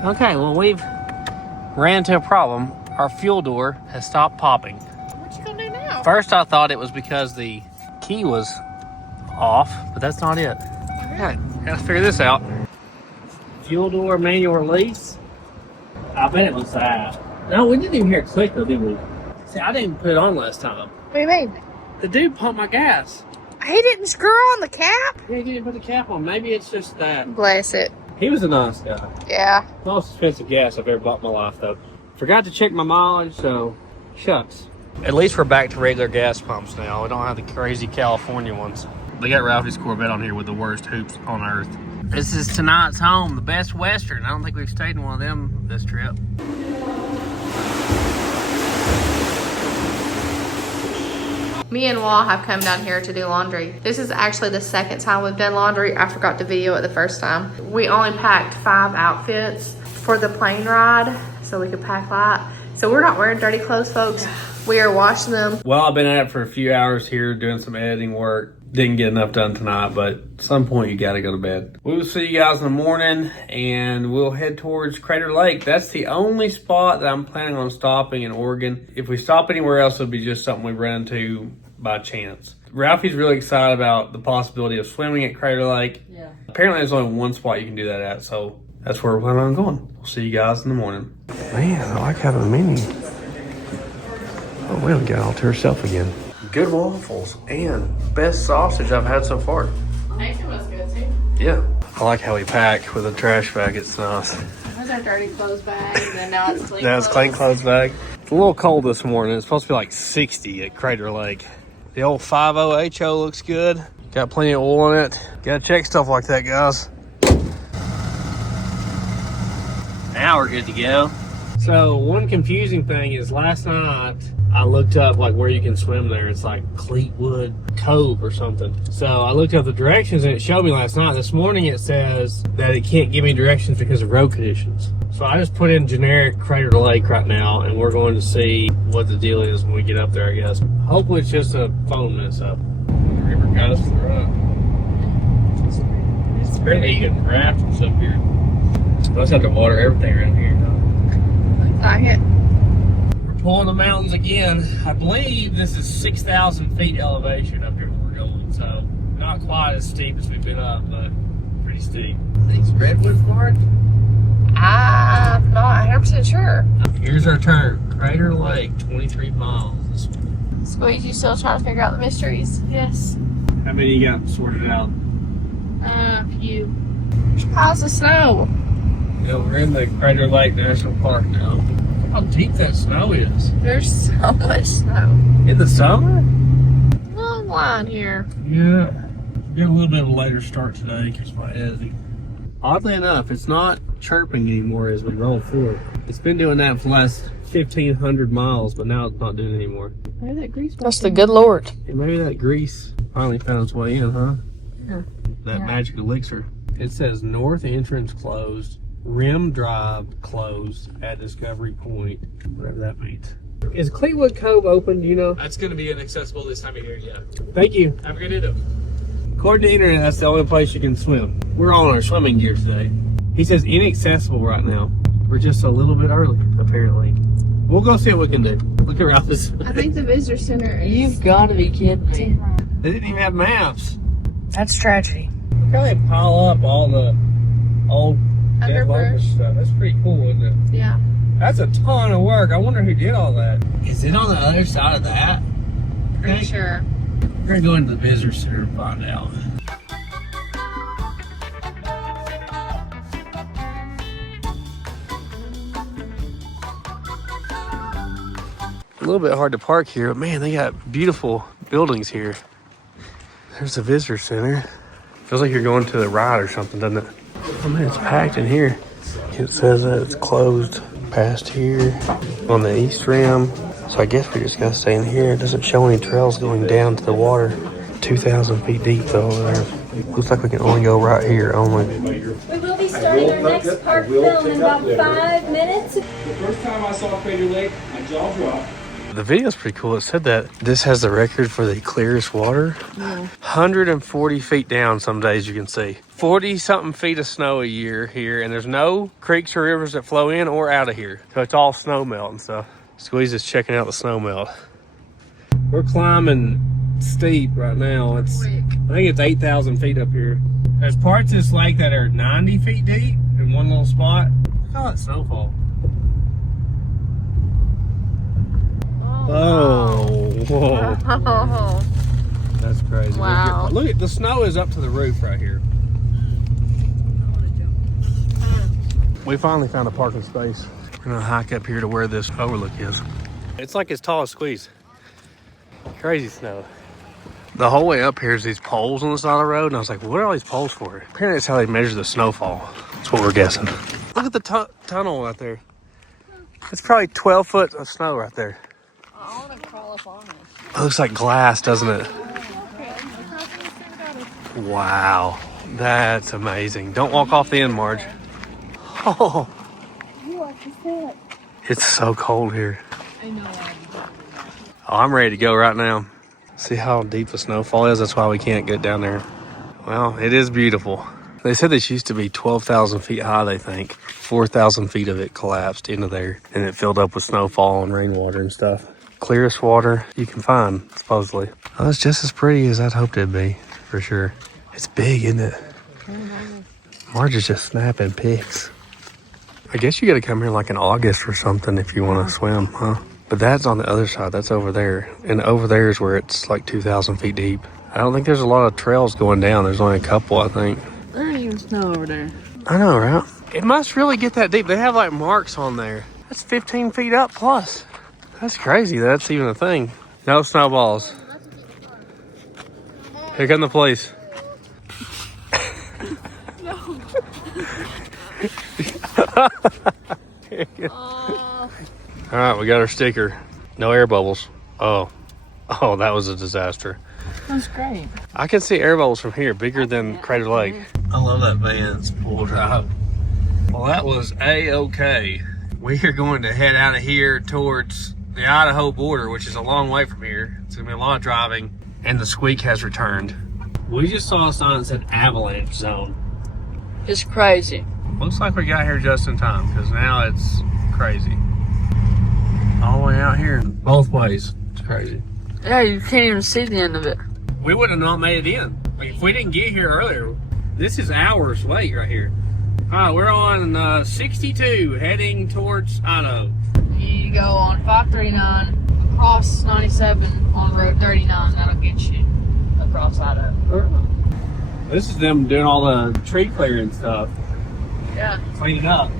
Okay, well, we've ran into a problem. Our fuel door has stopped popping. What you gonna do now? First, I thought it was because the key was off, but that's not it. All right, gotta figure this out. Fuel door manual release. I bet it was that. No, we didn't even hear it click though, did we? See, I didn't put it on last time. What do you mean? The dude pumped my gas. He didn't screw on the cap? Yeah, he didn't put the cap on. Maybe it's just that. Bless it. He was a nice guy. Yeah. Most expensive gas I've ever bought in my life, though. Forgot to check my mileage, so shucks. At least we're back to regular gas pumps now. We don't have the crazy California ones. They got Ralphie's Corvette on here with the worst hoops on earth. This is tonight's home, the Best Western. I don't think we've stayed in one of them this trip. Me and Wall have come down here to do laundry. This is actually the second time we've done laundry. I forgot to video it the first time. We only packed 5 outfits for the plane ride so we could pack light. So we're not wearing dirty clothes, folks. We are washing them. Well, I've been at it for a few hours here doing some editing work. Didn't get enough done tonight, but at some point you gotta go to bed. We will see you guys in the morning and we'll head towards Crater Lake. That's the only spot that I'm planning on stopping in Oregon. If we stop anywhere else, it'll be just something we run into by chance. Ralphie's really excited about the possibility of swimming at Crater Lake. Yeah. Apparently there's only one spot you can do that at, so that's where we're planning on going. We'll see you guys in the morning. Man, I like having a mini. Oh, we don't get all to herself again. Good waffles and best sausage I've had so far. Nathan was good too. Yeah. I like how we pack with a trash bag. It's nice. There's our dirty clothes bag, and then now it's clean Now it's clean clothes bag. It's a little cold this morning. It's supposed to be like 60 at Crater Lake. The old 50 HO looks good. Got plenty of oil in it. Gotta check stuff like that, guys. Now we're good to go. So one confusing thing is last night I looked up like where you can swim there. It's like Cleetwood Cove or something. So I looked up the directions and it showed me last night. This morning it says that it can't give me directions because of road conditions. So I just put in generic Crater Lake right now and we're going to see what the deal is when we get up there, I guess. Hopefully it's just a phone mess up. The river got us through. It's barely even rapids up here. Let's have to water everything around here. Like it. We're pulling the mountains again. I believe this is 6,000 feet elevation up here where we're going, so not quite as steep as we've been up, but pretty steep. Thanks, Redwood Forrest. I'm not 100% sure. Here's our turn. Crater Lake, 23 miles. Squeeze, you still trying to figure out the mysteries? Yes. How many you got sorted out? A few. How's the snow? Yeah, we're in the Crater Lake National Park now. Look how deep that snow is. There's so much snow. In the summer? Long line here. Yeah. Get a little bit of a later start today because my editing. Oddly enough, it's not chirping anymore as we roll forward. It's been doing that for the last 1,500 miles, but now it's not doing it anymore. Maybe that grease. That's the good Lord. Yeah, maybe that grease finally found its way in, huh? Yeah. That magic elixir. It says north entrance closed, rim drive closed at Discovery Point, whatever that means. Is Cleetwood Cove open, do you know? That's going to be inaccessible this time of year, yeah. Thank you. Have a good day. According to the internet, that's the only place you can swim. We're all in our swimming gear today. He says inaccessible right now. We're just a little bit early, apparently. We'll go see what we can do. Look around this. I think the visitor center is. You've got to be kidding me. They didn't even have maps. That's tragedy. Look how they pile up all the old dead Underbrush. locust stuff. That's pretty cool, isn't it? Yeah. That's a ton of work. I wonder who did all that. Is it on the other side of that? Pretty sure. We're going to go into the visitor center and find out. A little bit hard to park here, but man, they got beautiful buildings here. There's the visitor center. Feels like you're going to the ride or something, doesn't it? Oh man, it's packed in here. It says that it's closed past here on the east rim. So I guess we just gotta stay in here. It doesn't show any trails going down to the water. 2,000 feet deep though over there. Looks like we can only go right here only. We will be starting our next park film in about 5 minutes. The first time I saw Crater Lake, my jaw dropped. The video's pretty cool. It said that this has the record for the clearest water. 140 feet down some days you can see. 40 something feet of snow a year here, and there's no creeks or rivers that flow in or out of here. So it's all snow melt and stuff. Squeeze is checking out the snow melt. We're climbing steep right now. I think it's 8,000 feet up here. There's parts of this lake that are 90 feet deep in one little spot. Look at all that snowfall. Oh, whoa. Oh. That's crazy. Wow. Look at the snow is up to the roof right here. We finally found a parking space. We're gonna hike up here to where this overlook is. It's like as tall as Squeeze. Crazy snow. The whole way up here is these poles on the side of the road, and I was like, what are all these poles for? Apparently that's how they measure the snowfall. That's what we're guessing. Look at the tunnel out there. It's probably 12 foot of snow right there. I want to crawl up on it. It looks like glass, doesn't it? Wow, that's amazing. Don't walk off the end, Marge. Oh, it's so cold here. I know. Oh, I'm ready to go right now. See how deep the snowfall is? That's why we can't get down there. Well, it is beautiful. They said this used to be 12,000 feet high, they think. 4,000 feet of it collapsed into there, and it filled up with snowfall and rainwater and stuff. Clearest water you can find, supposedly. Oh, it's just as pretty as I'd hoped it'd be, for sure. It's big, isn't it? Marge is just snapping pics. I guess you gotta come here like in August or something if you want to swim, huh? But that's on the other side. That's over there. And over there is where it's like 2,000 feet deep. I don't think there's a lot of trails going down. There's only a couple, I think. There ain't even snow over there. I know, right? It must really get that deep. They have like marks on there. That's 15 feet up plus. That's crazy. That's even a thing. No snowballs. Here come the police. All right, we got our sticker. No air bubbles. Oh, that was a disaster. That's great. I can see air bubbles from here, bigger than Crater Lake. I love that van's full drive. Well, that was A-okay. We are going to head out of here towards the Idaho border, which is a long way from here. It's gonna be a lot of driving, and the squeak has returned. We just saw a sign that said avalanche zone. It's crazy. Looks like we got here just in time, because now it's crazy. All the way out here, both ways. It's crazy. Yeah, you can't even see the end of it. We would have not made it in. Like, if we didn't get here earlier, this is hours late right here. All right, we're on 62, heading towards Idaho. You go on 539, across 97 on Road 39. That'll get you across Idaho. This is them doing all the tree clearing stuff. Yeah. Cleaning up a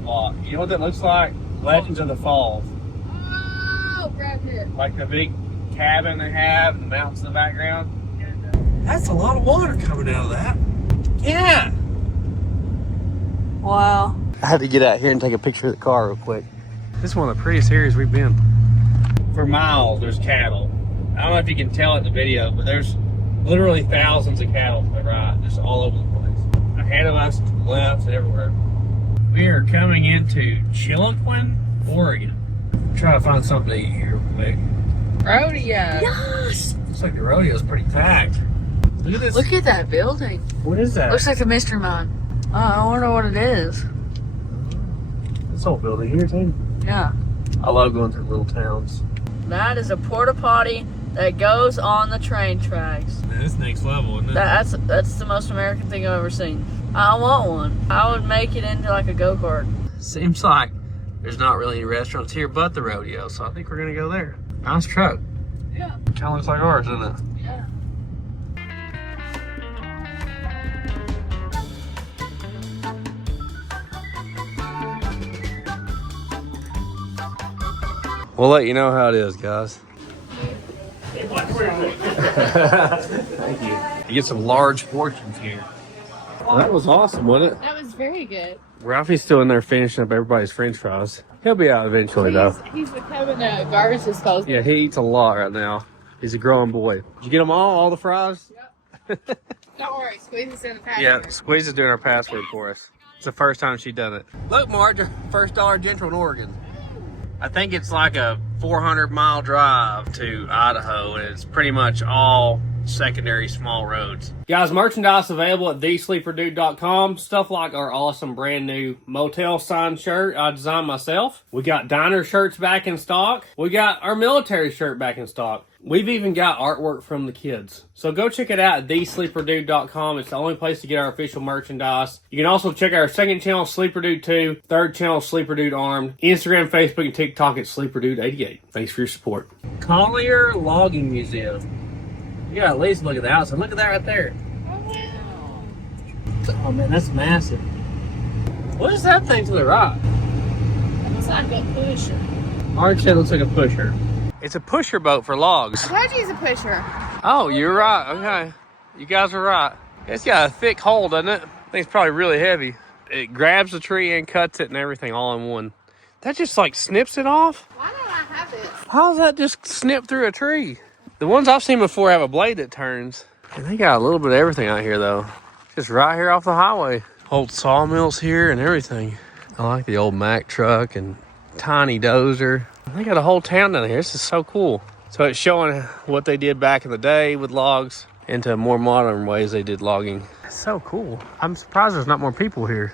lot. You know what that looks like? Legends of the Falls. Oh, grab it. Like the big cabin they have and the mountains in the background. That's a lot of water coming out of that. Yeah. Wow. I had to get out here and take a picture of the car real quick. This is one of the prettiest areas we've been. For miles, there's cattle. I don't know if you can tell it in the video, but there's literally thousands of cattle to the right, just all over the place. Ahead of us, to the left, and everywhere. We are coming into Chiloquin, Oregon. Try to find something to eat here real quick. Rodeo. Yes! Looks like the rodeo's pretty packed. Look at this. Look at that building. What is that? Looks like a mystery mine. I wonder what it is. This whole building here, too. Yeah. I love going through little towns. That is a porta potty that goes on the train tracks. Man, this next level, isn't it? That's the most American thing I've ever seen. I want one. I would make it into like a go-kart. Seems like there's not really any restaurants here but the rodeo, so I think we're gonna go there. Nice truck. Yeah. Kind of looks like ours, doesn't it? Yeah. We'll let you know how it is, guys. Thank you. You get some large portions here. Well, that was awesome, wasn't it? That was very good. Ralphie's still in there finishing up everybody's french fries. He'll be out eventually, though. He's becoming a garbage disposal. Yeah, he eats a lot right now. He's a growing boy. Did you get them all the fries? Yep. Don't worry, Squeeze is in the password. Yeah, Squeeze is doing our password for us. It's the first time she's done it. Look, Marge, first Dollar General in Oregon. I think it's like a 400-mile drive to Idaho, and it's pretty much all secondary small roads. Guys, merchandise available at thesleeperdude.com. Stuff like our awesome brand new motel sign shirt I designed myself. We got diner shirts back in stock. We got our military shirt back in stock. We've even got artwork from the kids. So go check it out at thesleeperdude.com. It's the only place to get our official merchandise. You can also check out our second channel, Sleeper Dude 2, third channel, Sleeper Dude Armed, Instagram, Facebook, and TikTok at SleeperDude88. Thanks for your support. Collier Logging Museum. You gotta at least look at the outside. Look at that right there. Oh man, that's massive. What is that thing to the right? It's like a pusher. Arch said it looks like a pusher. It's a pusher boat for logs. I told you he's a pusher. Oh, you're right. Okay. You guys are right. It's got a thick hole, doesn't it? I think it's probably really heavy. It grabs the tree and cuts it and everything all in one. That just like snips it off? Why don't I have it? How does that just snip through a tree? The ones I've seen before have a blade that turns. And they got a little bit of everything out here though. Just right here off the highway. Old sawmills here and everything. I like the old Mack truck and tiny dozer. They got a whole town down here. This is so cool. So it's showing what they did back in the day with logs into more modern ways they did logging. It's so cool. I'm surprised there's not more people here.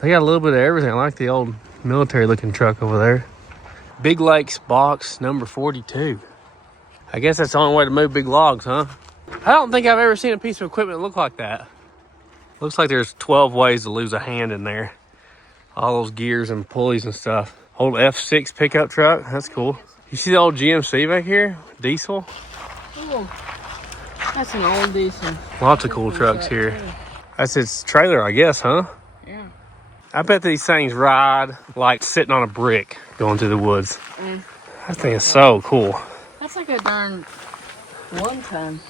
They got a little bit of everything. I like the old military looking truck over there. Big Lakes box number 42. I guess that's the only way to move big logs, huh? I don't think I've ever seen a piece of equipment look like that. Looks like there's 12 ways to lose a hand in there. All those gears and pulleys and stuff. Old F6 pickup truck. That's cool. You see the old GMC back here? Diesel. Ooh, that's an old diesel. Lots of cool trucks here. That's its trailer, I guess, huh? Yeah. I bet these things ride like sitting on a brick going through the woods. That thing is so cool. That's like a darn one ton.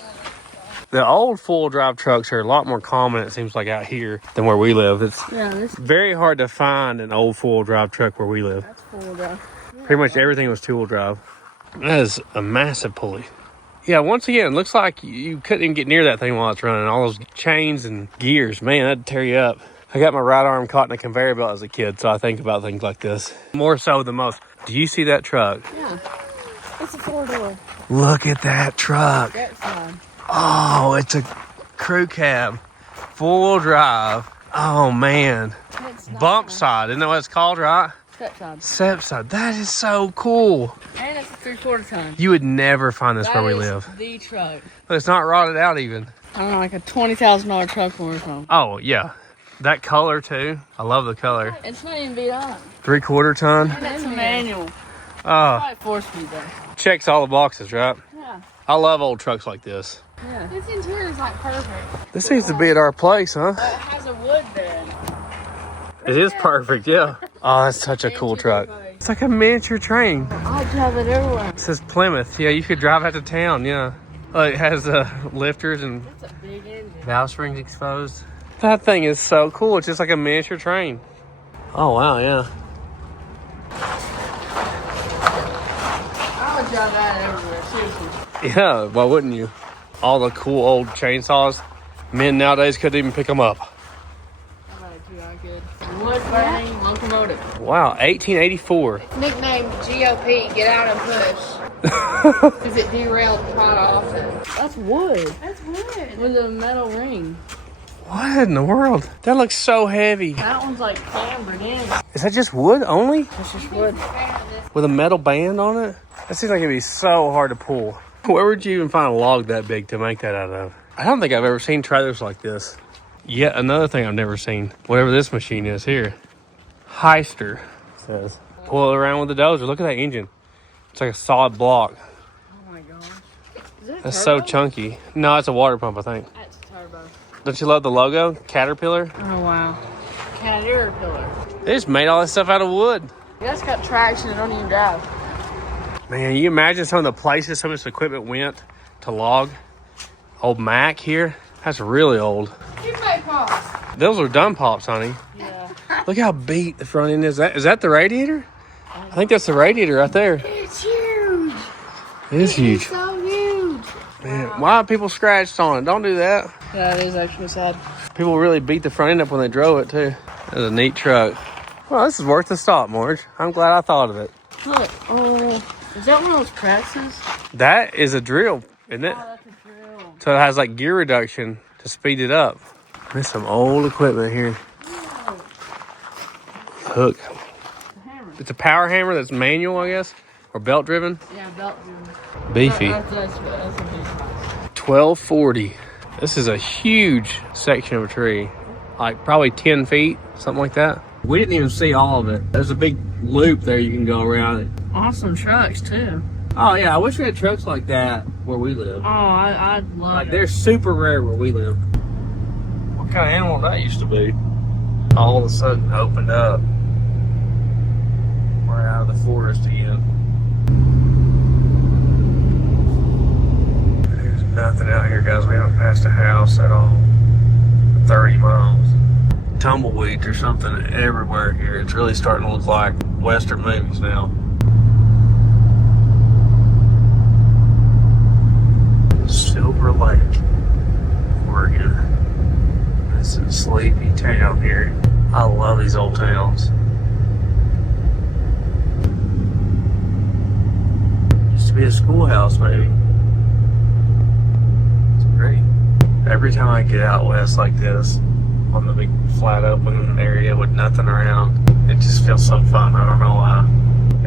The old four-wheel drive trucks are a lot more common, it seems like, out here than where we live. It's This very hard to find an old four-wheel drive truck where we live. that's full drive. Pretty much everything was two-wheel drive. That is a massive pulley. Yeah, once again, it looks like you couldn't even get near that thing while it's running. All those chains and gears, man, that'd tear you up. I got my right arm caught in a conveyor belt as a kid, so I think about things like this. More so than most. Do you see that truck? Yeah. It's a 4-door. Look at that truck. That side. Oh, it's a crew cab. Four-wheel drive. Oh, man. It's not Bump side. Isn't that what it's called, right? Step side. Step side. That is so cool. And it's a 3/4 ton. You would never find this where we That is live. the truck. But it's not rotted out even. I don't know, like a $20,000 truck or something. Oh, yeah. That color, too. I love the color. It's not even beat up. 3/4 ton. And it's a manual. Oh, Probably 4-speed though. checks all the boxes, right? Yeah. I love old trucks like this. Yeah. This interior is like perfect. This seems to be at our place, huh? It has a wood bed. It is perfect, yeah. Oh, that's such a cool truck. It's like a miniature train. I drive it everywhere. It says Plymouth. Yeah, you could drive out to town, yeah. It has lifters and It's a big engine. valve springs exposed. That thing is so cool. It's just like a miniature train. Oh, wow, yeah. I would drive that everywhere, seriously. Yeah, why wouldn't you? All the cool old chainsaws. Men nowadays couldn't even pick them up. How about it, too? I could. Wood burning locomotive. Wow, 1884. Nicknamed GOP, get out and push. Because it derailed quite often. That's wood. That's wood. With a metal ring. What in the world? That looks so heavy. That one's like cambered in. Is that just wood only? It's just wood. With a metal band on it? That seems like it'd be so hard to pull. Where would you even find a log that big to make that out of? I don't think I've ever seen trailers like this. Yet another thing I've never seen. Whatever this machine is here. Heister, it says. Pull it around with the dozer. Look at that engine. It's like a solid block. Oh my gosh. Is it a That's turbo? so chunky. No, it's a water pump, I think. That's a turbo. Don't you love the logo? Caterpillar? Oh wow. Caterpillar. They just made all this stuff out of wood. That's got traction and don't even drive. Man, you imagine some of the places some of this equipment went to log? Old Mac here. That's really old. You make pops. Those are dumb pops, honey. Yeah. Look how beat the front end is. Is that the radiator? I think that's the radiator right there. It's huge. It is huge. So huge. Man, why are people scratched on it? Don't do that. That is actually sad. People really beat the front end up when they drove it, too. That's a neat truck. Well, this is worth the stop, Marge. I'm glad I thought of it. Look, oh, is that one of those presses? That is a drill, isn't it? Oh, that's a drill. So it has like gear reduction to speed it up. There's some old equipment here. Hook. It's a power hammer that's manual, I guess, or belt driven. Yeah, belt driven. Beefy. That's a big size. 1240. This is a huge section of a tree, like probably 10 feet, something like that. We didn't even see all of it. There's a big loop there you can go around it. Awesome trucks too. Oh yeah, I wish we had trucks like that where we live. Oh, I'd love Like it. they're super rare where we live. What kind of animal that used to be? All of a sudden opened up. We're out of the forest again. here, guys. We haven't passed a house at all. 30 miles. Tumbleweeds or something everywhere here. It's really starting to look like Western movies now. Silver Lake, Oregon. This is a sleepy town here. I love these old towns. Used to be a schoolhouse, maybe. It's great. Every time I get out west like this, on the big flat open area with nothing around, it just feels so fun. I don't know why.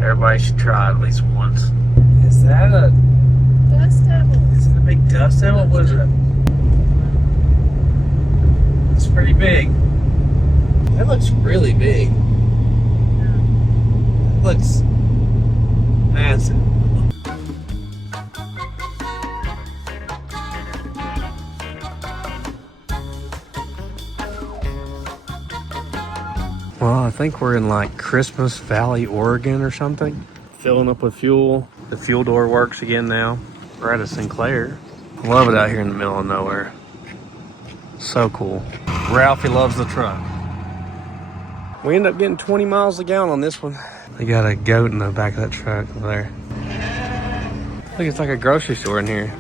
Everybody should try at least once. Is that a Dust devil. Is it a big dust devil? What is it? It's pretty big. That looks really big. It looks massive. Well, I think we're in like Christmas Valley, Oregon or something. Filling up with fuel. The fuel door works again now. We're at a Sinclair. Love it out here in the middle of nowhere. So cool. Ralphie loves the truck. We end up getting 20 miles a gallon on this one. They got a goat in the back of that truck over there. Look, it's like a grocery store in here.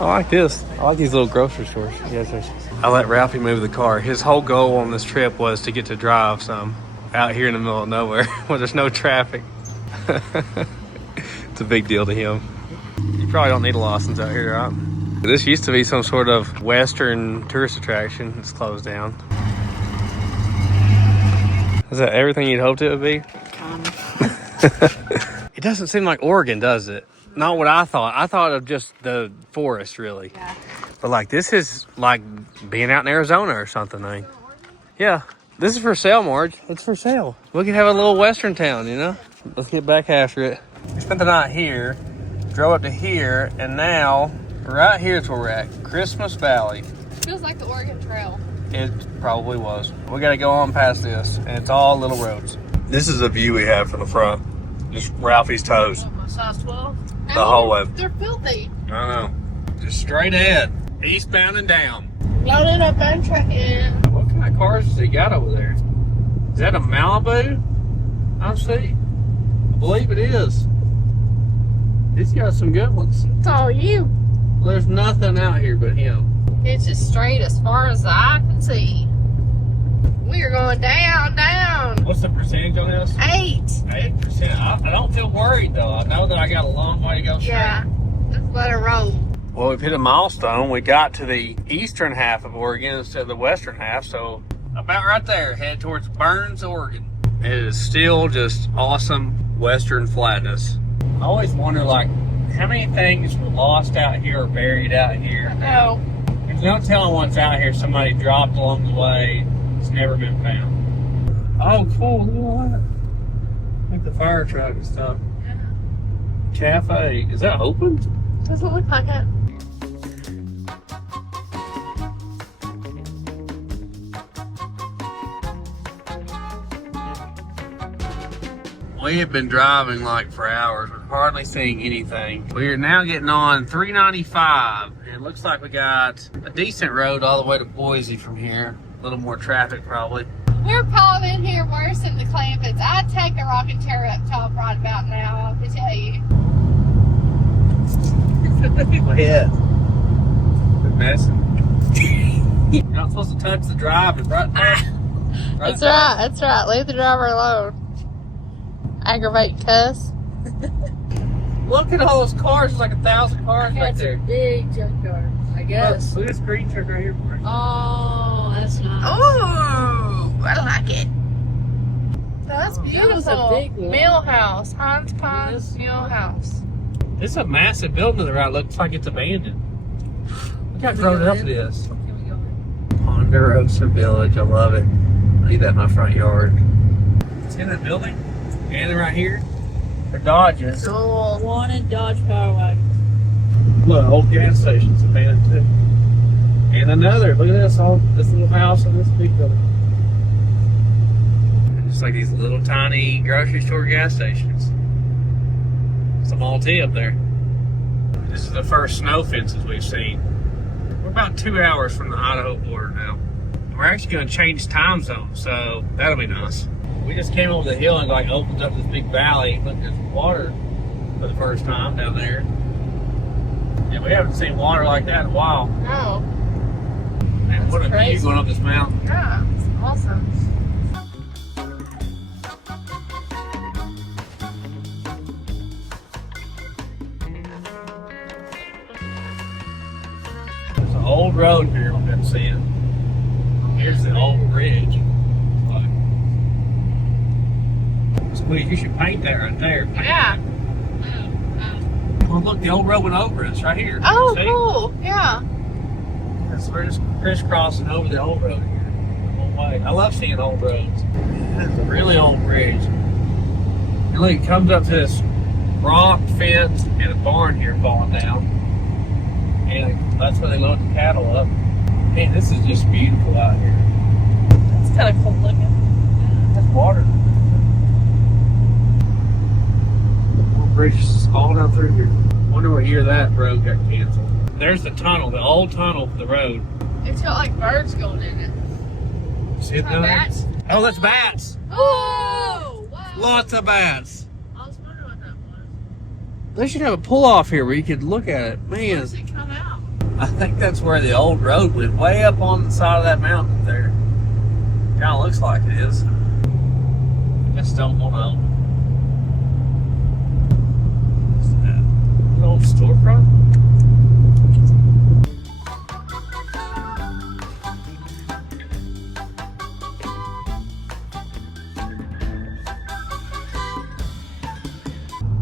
I like this. I like these little grocery stores. Yes, I let Ralphie move the car. His whole goal on this trip was to get to drive some out here in the middle of nowhere where there's no traffic. It's a big deal to him. You probably don't need a license out here, right? This used to be some sort of Western tourist attraction. It's closed down. Is that everything you'd hoped it would be? It doesn't seem like Oregon, does it? Not what I thought. I thought of just the forest, really. Yeah. But like, this is like being out in Arizona or something, eh? Yeah. This is for sale, Marge. It's for sale. We could have a little Western town, you know? Let's get back after it. We spent the night here, drove up to here, and now right here is where we're at. Christmas Valley. Feels like the Oregon Trail. It probably was. We got to go on past this, and it's all little roads. This is a view we have from the front. Just Ralphie's toes. Size 12. The whole way. They're filthy. I know. Just straight ahead. Eastbound and down. Loaded up and trucking. What kind of cars has he got over there? Is that a Malibu? I see. I believe it is. He's got some good ones. It's all you. There's nothing out here but him. It's just straight as far as the eye can see. We are going down, down. What's the percentage on this? 8. 8%. I don't feel worried though. I know that I got a long way to go straight. Yeah. Just let it roll. Well, we've hit a milestone. We got to the eastern half of Oregon instead of the western half, so about right there, head towards Burns, Oregon. It is still just awesome western flatness. I always wonder, like, how many things were lost out here or buried out here? No. There's no telling what's out here somebody dropped along the way. It's never been found. Oh, cool. Look at that. I think the fire truck and stuff. Yeah. Cafe. Is that open? Doesn't look like it. We have been driving like for hours. We're hardly seeing anything. We are now getting on 395. It looks like we got a decent road all the way to Boise from here. A little more traffic probably. We're probably in here worse than the Clampets. I'd take a rocking chair up top right about now, I can tell you. Yeah. We're messing. You're not supposed to touch the driver right there. That's right, that's right. Leave the driver alone. Aggravate cuss. Look at all those cars. There's like 1,000 cars right That's a there. big junkyard, I guess. Look at this green truck right here. Oh, that's nice. Oh, I like it. That's beautiful. That was a big one. Mill House, Hans Pines Mill House. It's a massive building to the right. Looks like it's abandoned. Look how grown up it is. Can we go in? Ponderosa Village. I love it. I need that in my front yard. See that building? And they're right here. They're Dodges. Cool. One in Dodge Power Wagon. Look, old gas station's abandoned too. And another. Look at this. All this little house and this big building. Just like these little tiny grocery store gas stations. Some Alti up there. This is the first snow fences we've seen. We're about 2 hours from the Idaho border now. We're actually going to change time zones, so that'll be nice. We just came over the hill and like opened up this big valley. Look, there's water for the first time down there. Yeah, we haven't seen water like that in a while. No. Man, what a view going up this mountain. Yeah, it's awesome. There's an old road here we've been seeing. Here's the old bridge. Squeeze, you should paint that right there. Yeah. Well, look, the old road went over us right here. Oh, See? cool. Yeah. So we're just crisscrossing over the old road here the whole way. I love seeing old roads. It's a really old bridge. And look, it comes up to this rock fence and a barn here falling down. And that's where they load the cattle up. Man, this is just beautiful out here. It's kind of cool looking. That's water. Bridge is all down through here. Wonder what year that road got canceled. There's the tunnel, the old tunnel for the road. It's got like birds going in it. See it down there? Bats? Oh, that's bats. Oh! Wow. Lots of bats. I was wondering what that was. They should have a pull off here where you could look at it. Where Man, does it come out? I think that's where the old road went, way up on the side of that mountain there. Kind of looks like it is. Just don't want to. Old storefront.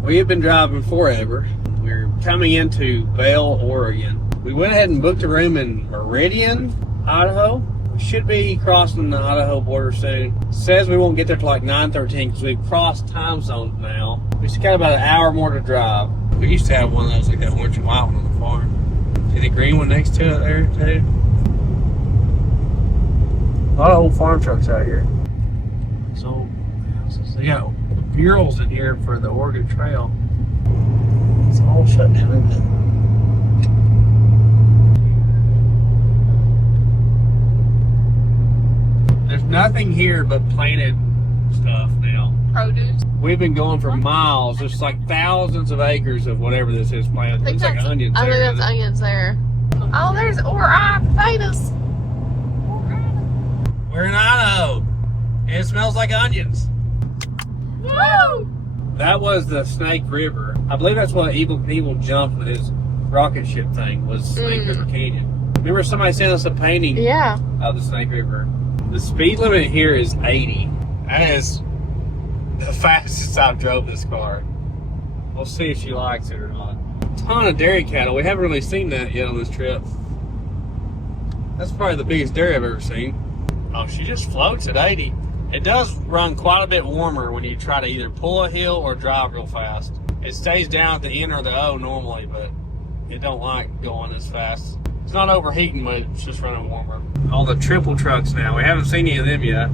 We have been driving forever. We're coming into Vail, Oregon. We went ahead and booked a room in Meridian, Idaho. We should be crossing the Idaho border soon. It says we won't get there till like 9:13 because we've crossed time zones now. We just got about an hour more to drive. We used to have one of those, like that orange and white one on the farm. See the green one next to it there, too? A lot of old farm trucks out here. These old houses. They got murals in here for the Oregon Trail. It's all shut down, isn't it? There's nothing here but planted stuff now. Produce. We've been going for miles. There's like thousands of acres of whatever this is planted. Looks like onions I there. think that's onions there. Oh, there's Ori potatoes. We're in Idaho. And it smells like onions. Woo! That was the Snake River. I believe that's what Evil Knievel jumped with his rocket ship thing, was Snake River Canyon. Remember somebody sent us a painting Yeah. of the Snake River. The speed limit here is 80. That is the fastest I've drove this car. We'll see if she likes it or not. Ton of dairy cattle. We haven't really seen that yet on this trip. That's probably the biggest dairy I've ever seen. Oh, she just floats at 80. It does run quite a bit warmer when you try to either pull a hill or drive real fast. It stays down at the N or the O normally, but it don't like going as fast. It's not overheating, but it's just running warmer. All the triple trucks now. We haven't seen any of them yet.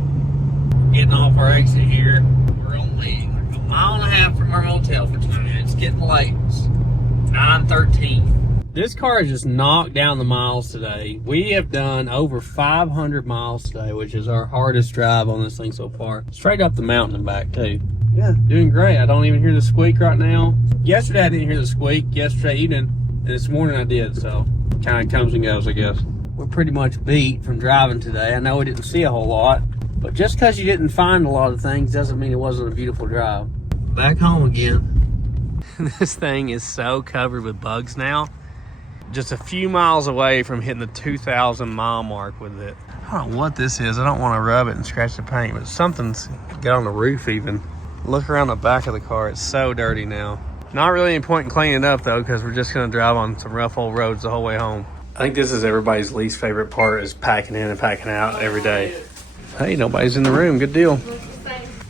Getting off our exit here. We're only like a mile and a half from our hotel for tonight. It's getting late. It's 9:13. This car has just knocked down the miles today. We have done over 500 miles today, which is our hardest drive on this thing so far. Straight up the mountain and back too. Yeah, doing great. I don't even hear the squeak right now. Yesterday I didn't hear the squeak yesterday evening, and this morning I did, so kind of comes and goes, I guess. We're pretty much beat from driving today. I know we didn't see a whole lot, but just because you didn't find a lot of things doesn't mean it wasn't a beautiful drive. Back home again. This thing is so covered with bugs now. Just a few miles away from hitting the 2,000 mile mark with it. I don't know what this is. I don't want to rub it and scratch the paint, but something's got on the roof even. Look around the back of the car. It's so dirty now. Not really any point in cleaning it up though, because we're just going to drive on some rough old roads the whole way home. I think this is everybody's least favorite part, is packing in and packing out every day. Hey, nobody's in the room. Good deal.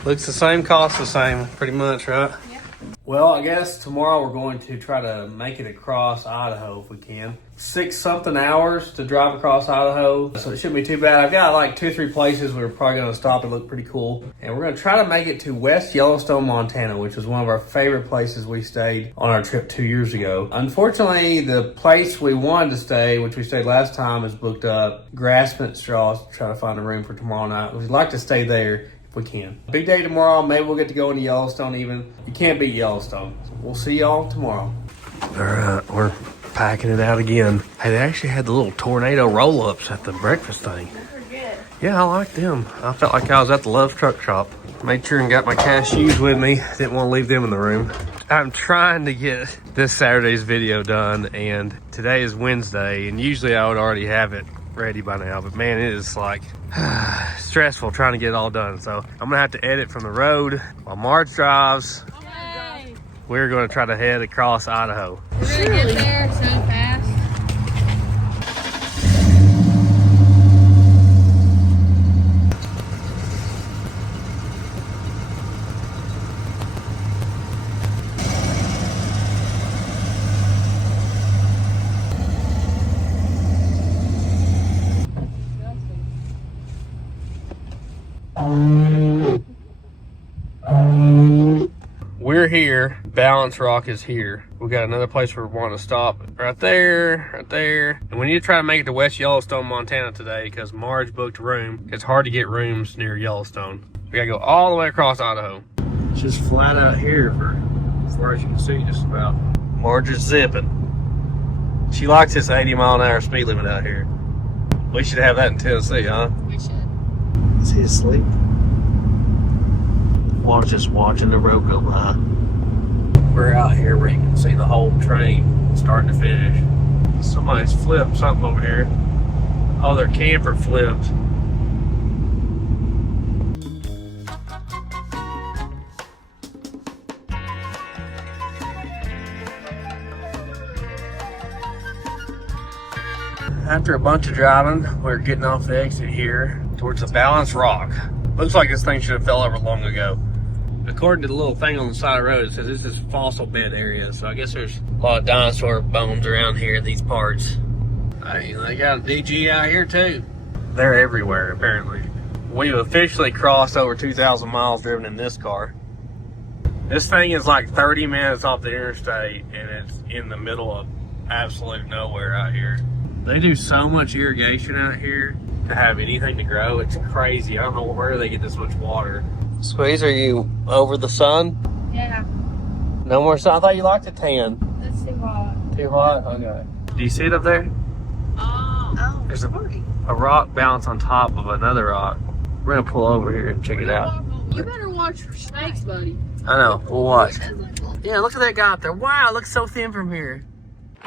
Looks the same, costs the same, pretty much, right? Yeah. Well, I guess tomorrow we're going to try to make it across Idaho if we can. 6-something hours to drive across Idaho, so it shouldn't be too bad. I've got like 2 or 3 places we're probably going to stop and look pretty cool. And we're going to try to make it to West Yellowstone, Montana, which was one of our favorite places we stayed on our trip 2 years ago. Unfortunately, the place we wanted to stay, which we stayed last time, is booked up. Grasping at straws to try to find a room for tomorrow night. We'd like to stay there we can. Big day tomorrow. Maybe we'll get to go into Yellowstone even. You can't beat Yellowstone. So we'll see y'all tomorrow. All right, we're packing it out again. Hey, they actually had the little tornado roll-ups at the breakfast thing. Yeah, I like them. I felt like I was at the Love's Truck Shop. Made sure and got my cashews with me. Didn't want to leave them in the room. I'm trying to get this Saturday's video done, and today is Wednesday, and usually I would already have it ready by now, but man, it is like stressful trying to get it all done. So I'm gonna have to edit from the road while Marge drives. Yay. We're gonna try to head across Idaho. We're gonna get there so fast. We're here. Balance Rock is here. We got another place we're wanting to stop right there, right there. And we need to try to make it to West Yellowstone, Montana today because Marge booked a room. It's hard to get rooms near Yellowstone. We gotta go all the way across Idaho. It's just flat out here for as far as you can see, just about. Marge is zipping. She likes this 80-mile-an-hour speed limit out here. We should have that in Tennessee, huh? We should. Is he asleep? Marge's just watching the road go by. We're out here where you can see the whole train starting to finish. Somebody's flipped something over here. Oh, their camper flipped. After a bunch of driving, we're getting off the exit here towards the Balance Rock. Looks like this thing should have fell over long ago. According to the little thing on the side of the road, it says this is fossil bed area. So I guess there's a lot of dinosaur bones around here in these parts. I mean, they got a DG out here too. They're everywhere, apparently. We've officially crossed over 2,000 miles driven in this car. This thing is like 30 minutes off the interstate, and it's in the middle of absolute nowhere out here. They do so much irrigation out here to have anything to grow. It's crazy. I don't know where they get this much water. Squeeze, are you over the sun? Yeah. No more sun? I thought you liked the tan. That's too hot. Too hot? Okay. Do you see it up there? Oh. There's a rock balanced on top of another rock. We're gonna pull over here and check it out. You better watch for snakes, buddy. I know, we'll watch. Yeah, look at that guy up there. Wow, it looks so thin from here.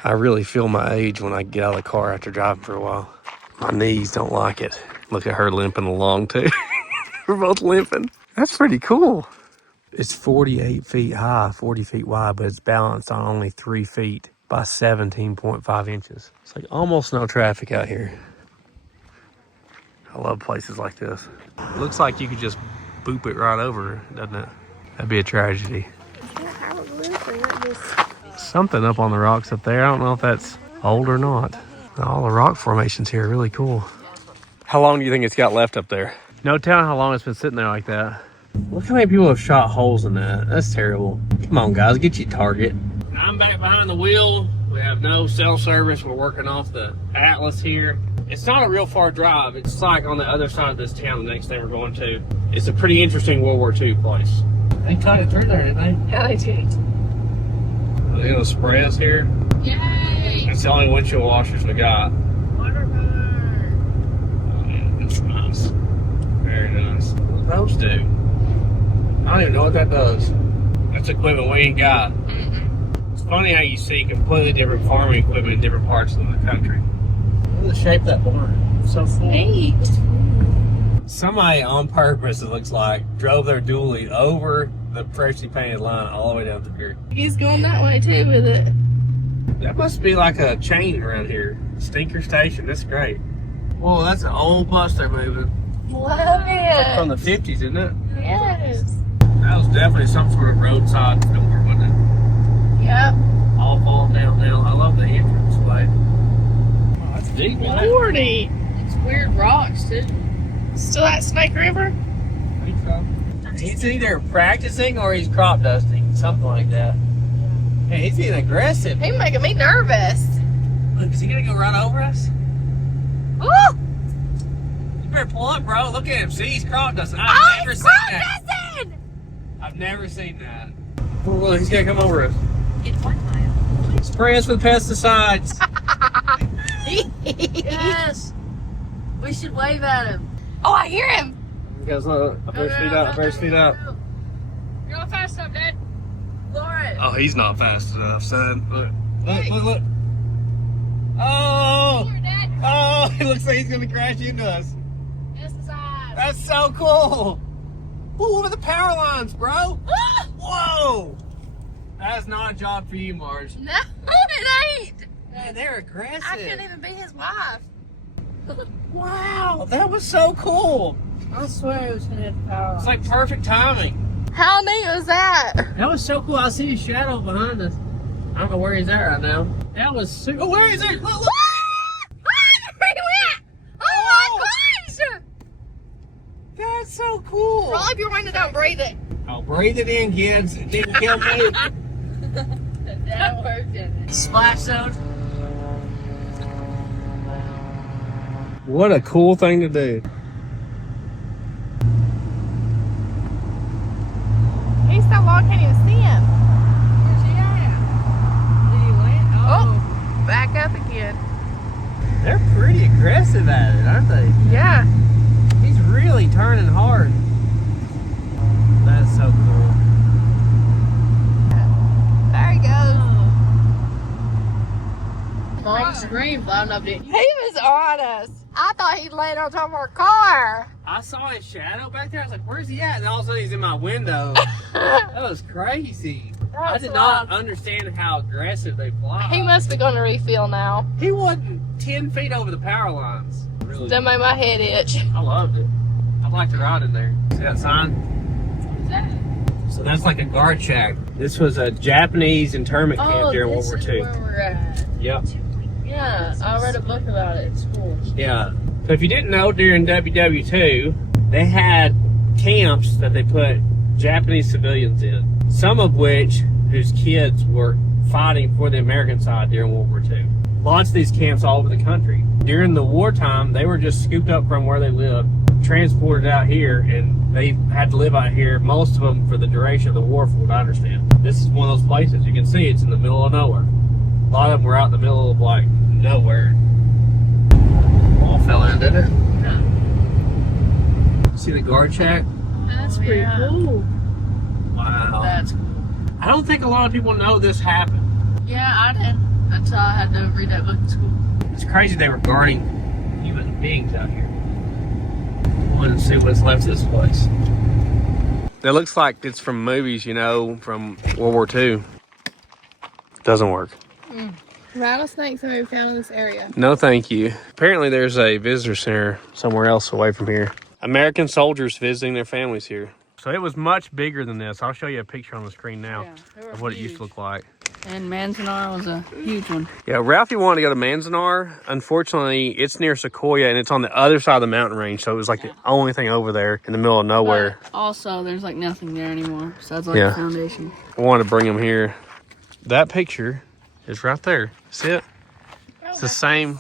I really feel my age when I get out of the car after driving for a while. My knees don't like it. Look at her limping along too. We're both limping. That's pretty cool. It's 48 feet high, 40 feet wide, but it's balanced on only 3 feet by 17.5 inches. It's like almost no traffic out here. I love places like this. It looks like you could just boop it right over, doesn't it? That'd be a tragedy. Something up on the rocks up there. I don't know if that's old or not. All the rock formations here are really cool. How long do you think it's got left up there? No telling how long it's been sitting there like that. Look how many people have shot holes in that. That's terrible. Come on, guys, get you a target. I'm back behind the wheel. We have no cell service. We're working off the Atlas here. It's not a real far drive. It's like on the other side of this town, the next thing we're going to. It's a pretty interesting World War II place. They cut it through there, didn't they? Yeah, they did. Are they gonna spray us here? Yay! That's the only windshield washers we got. Waterford. Oh yeah, that's nice. Very nice. What do those do? I don't even know what that does. That's equipment we ain't got. It's funny how you see completely different farming equipment in different parts of the country. Look at the shape of that barn. It's so full. Hey. Somebody on purpose, it looks like, drove their dually over the freshly painted line all the way down to here. He's going that way too with it. That must be like a chain around here. Stinker Station, that's great. Whoa, that's an old bus they're moving. Love it. From the 50s, isn't it? Yes. That was definitely some sort of roadside store, wasn't it? Yep. All falling down now. I love the entrance way. Oh, that's deep, man. Lordy. It's weird rocks too. Still at Snake River? He's either practicing or he's crop dusting, something like that. Hey, he's getting aggressive. He's making me nervous. Look, is he gonna go run over us? Ooh! You better pull up, bro. Look at him. See, he's crop dusting. Oh, I've never he's seen crop that. dusting! I've never seen that. Well, he's gonna come over us. In 1 mile. Spray us with pesticides. Yes. We should wave at him. Oh, I hear him. Guys, look. First feet up. First feet up. You're going fast enough, Dad. Lower it. Oh, he's not fast enough, son. Look. Look. Oh! Lower, Dad. Oh, it looks like he's gonna crash into us. Pesticides. That's so cool. Ooh, what are the power lines, bro? Whoa! That's not a job for you, Marge. No, it ain't. Man, they're aggressive. I couldn't even be his wife. Wow, that was so cool. I swear it was gonna hit the power. It's like perfect timing. How neat was that? That was so cool. I see his shadow behind us. I don't know where he's at right now. That was super. Oh, where is he? Look, look. Where he went? Oh my gosh! That's so cool. Roll up your window, don't breathe it. Oh, breathe it in, kids. It didn't kill me. That worked, didn't it? Splash zone. What a cool thing to do. He's so long, I can't even see him. Where's he at? Did he land? Oh, back up again. They're pretty aggressive at it, aren't they? Yeah. He's really turning hard. That's so cool. There he goes. Mom screamed loud enough, didn't you? He was on us. I thought he'd land on top of our car. I saw his shadow back there. I was like, where's he at? And all of a sudden he's in my window. That was crazy. I did not understand how aggressive they fly. He must be going to refill now. He wasn't 10 feet over the power lines. Really. That made my head itch. I loved it. I'd like to ride in there. See that sign? What's that? So that's like a guard shack. This was a Japanese internment camp during World War this is II. where we're at. Yep. Yeah, I read a book about it at school. Yeah. So if you didn't know, during WW2, they had camps that they put Japanese civilians in. Some of which, whose kids were fighting for the American side during World War II. Lots of these camps all over the country. During the wartime, they were just scooped up from where they lived, transported out here, and they had to live out here, most of them for the duration of the war, from what I understand. This is one of those places. You can see it's in the middle of nowhere. A lot of them were out in the middle of like nowhere. All fell in, didn't it? Yeah. See the guard shack? That's pretty cool. Wow. That's cool. I don't think a lot of people know this happened. Yeah, I did. Until I had to read that book in school. It's crazy they were guarding human beings out here. I wanted to see what's left of this place. It looks like it's from movies, you know, from World War II. Doesn't work. Rattlesnakes have been found in this area. No, thank you. Apparently there's a visitor center somewhere else away from here. American soldiers visiting their families here. So it was much bigger than this. I'll show you a picture on the screen now of what it used to look like. And Manzanar was a huge one. Yeah, Ralphie wanted to go to Manzanar. Unfortunately, it's near Sequoia and it's on the other side of the mountain range. So it was like the only thing over there in the middle of nowhere. But also, there's like nothing there anymore. So that's like the foundation. I wanted to bring them here. That picture is right there. See it? It's the same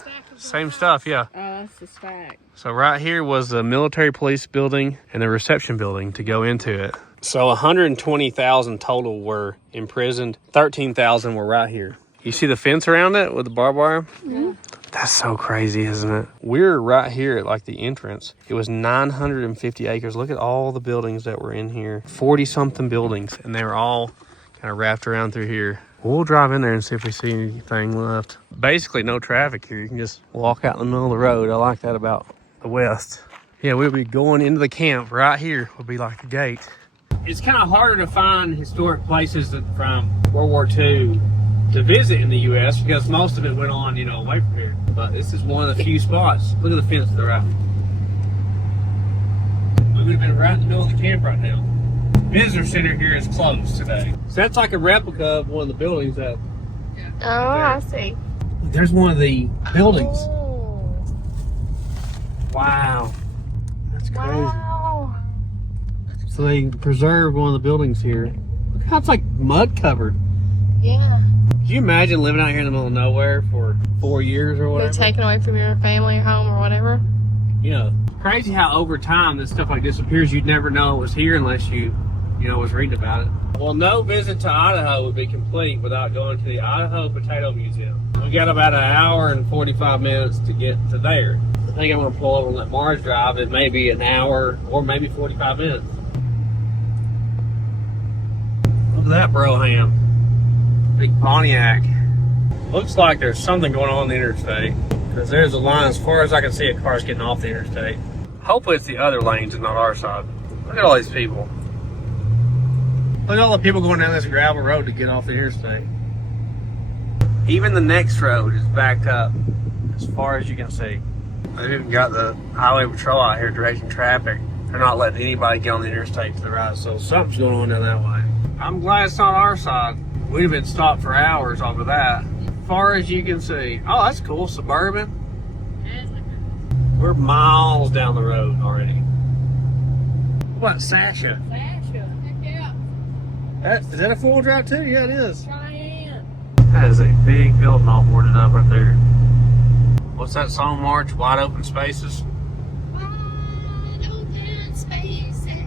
stuff, yeah. Oh, that's the stack. So right here was the military police building and the reception building to go into it. So 120,000 total were imprisoned. 13,000 were right here. You see the fence around it with the barbed wire? Yeah. That's so crazy, isn't it? We're right here at like the entrance. It was 950 acres. Look at all the buildings that were in here. 40 something buildings, and they were all kind of wrapped around through here. We'll drive in there and see if we see anything left. Basically no traffic here. You can just walk out in the middle of the road. I like that about the West. Yeah, we'll be going into the camp right here. Will be like the gate. It's kind of harder to find historic places from World War II to visit in the U.S. because most of it went on, you know, away from here. But this is one of the few spots. Look at the fence to the right. We would have been right in the middle of the camp right now. visitor center here is closed today. So that's like a replica of one of the buildings that. Oh, I see. There's one of the buildings. Oh, Wow. That's crazy. wow. So they preserved one of the buildings here. Look how it's like mud covered. Yeah. Can you imagine living out here in the middle of nowhere for 4 years or They're whatever? taken away from your family or home or whatever. Yeah. Crazy how over time this stuff like this appears. You'd never know it was here unless you was reading about it. Well, no visit to Idaho would be complete without going to the Idaho Potato Museum. We got about an hour and 45 minutes to get to there. I think I'm going to pull over and let Mars drive. It may be an hour or maybe 45 minutes. Look at that Broham. Big Pontiac. Looks like there's something going on the interstate. Because there's a line as far as I can see of cars getting off the interstate. Hopefully it's the other lanes and not our side. Look at all these people. Look at all the people going down this gravel road to get off the interstate. Even the next road is backed up as far as you can see. They've even got the highway patrol out here directing traffic. They're not letting anybody get on the interstate to the right, so something's going on down that way. I'm glad it's not our side. We'd have been stopped for hours off of that. As far as you can see. Oh, that's cool. Suburban. We're miles down the road already. What about Sasha? Is that a four-wheel drive too? Yeah, it is. That is a big building all boarded up right there. What's that song, March? Wide Open Spaces? Wide open spaces.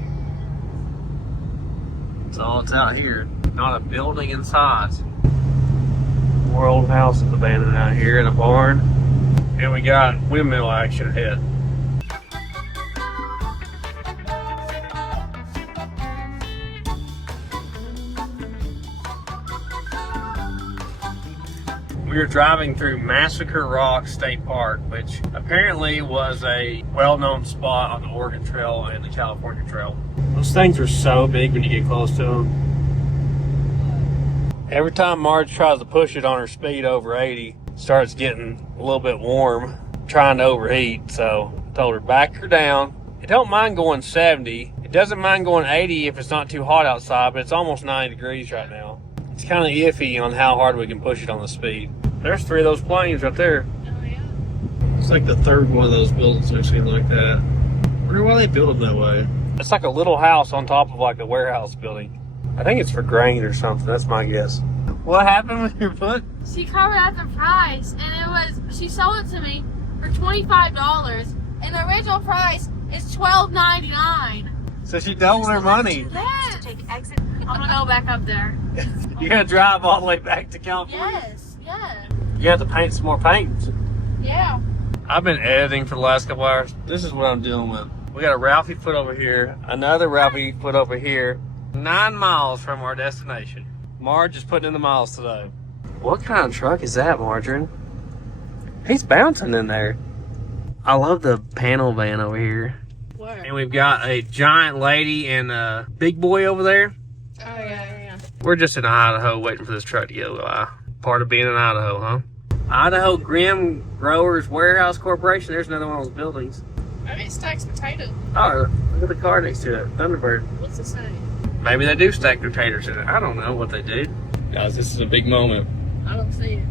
That's all it's out here. Not a building in size. More old houses abandoned out here in a barn. And we got windmill action ahead. We were driving through Massacre Rock State Park, which apparently was a well-known spot on the Oregon Trail and the California Trail. Those things are so big when you get close to them. Every time Marge tries to push it on her speed over 80, it starts getting a little bit warm, trying to overheat. So I told her, back her down. It don't mind going 70. It doesn't mind going 80 if it's not too hot outside, but it's almost 90 degrees right now. It's kind of iffy on how hard we can push it on the speed. There's 3 of those planes right there. Oh, yeah. It's like the third one of those buildings I've seen like that. I wonder why they build them that way. It's like a little house on top of like a warehouse building. I think it's for grain or something. That's my guess. What happened with your foot? She covered out the price, and she sold it to me for $25, and the original price is $12.99. So she doubled her money. Yes. I'm gonna go back up there. You're gonna drive all the way back to California? Yes, yes. You have to paint some more paint. Yeah. I've been editing for the last couple hours. This is what I'm dealing with. We got a Ralphie foot over here, another Ralphie foot over here, 9 miles from our destination. Marge is putting in the miles today. What kind of truck is that, Margarine? He's bouncing in there. I love the panel van over here. Where? And we've got a giant lady and a big boy over there. Oh, yeah. We're just in Idaho waiting for this truck to go by. Part of being in Idaho, huh? Idaho Grim Growers Warehouse Corporation. There's another one of those buildings. Maybe it stacks potatoes. Oh, look at the car next to it. Thunderbird. What's it say? Maybe they do stack potatoes in it. I don't know what they do. Guys, this is a big moment. I don't see it.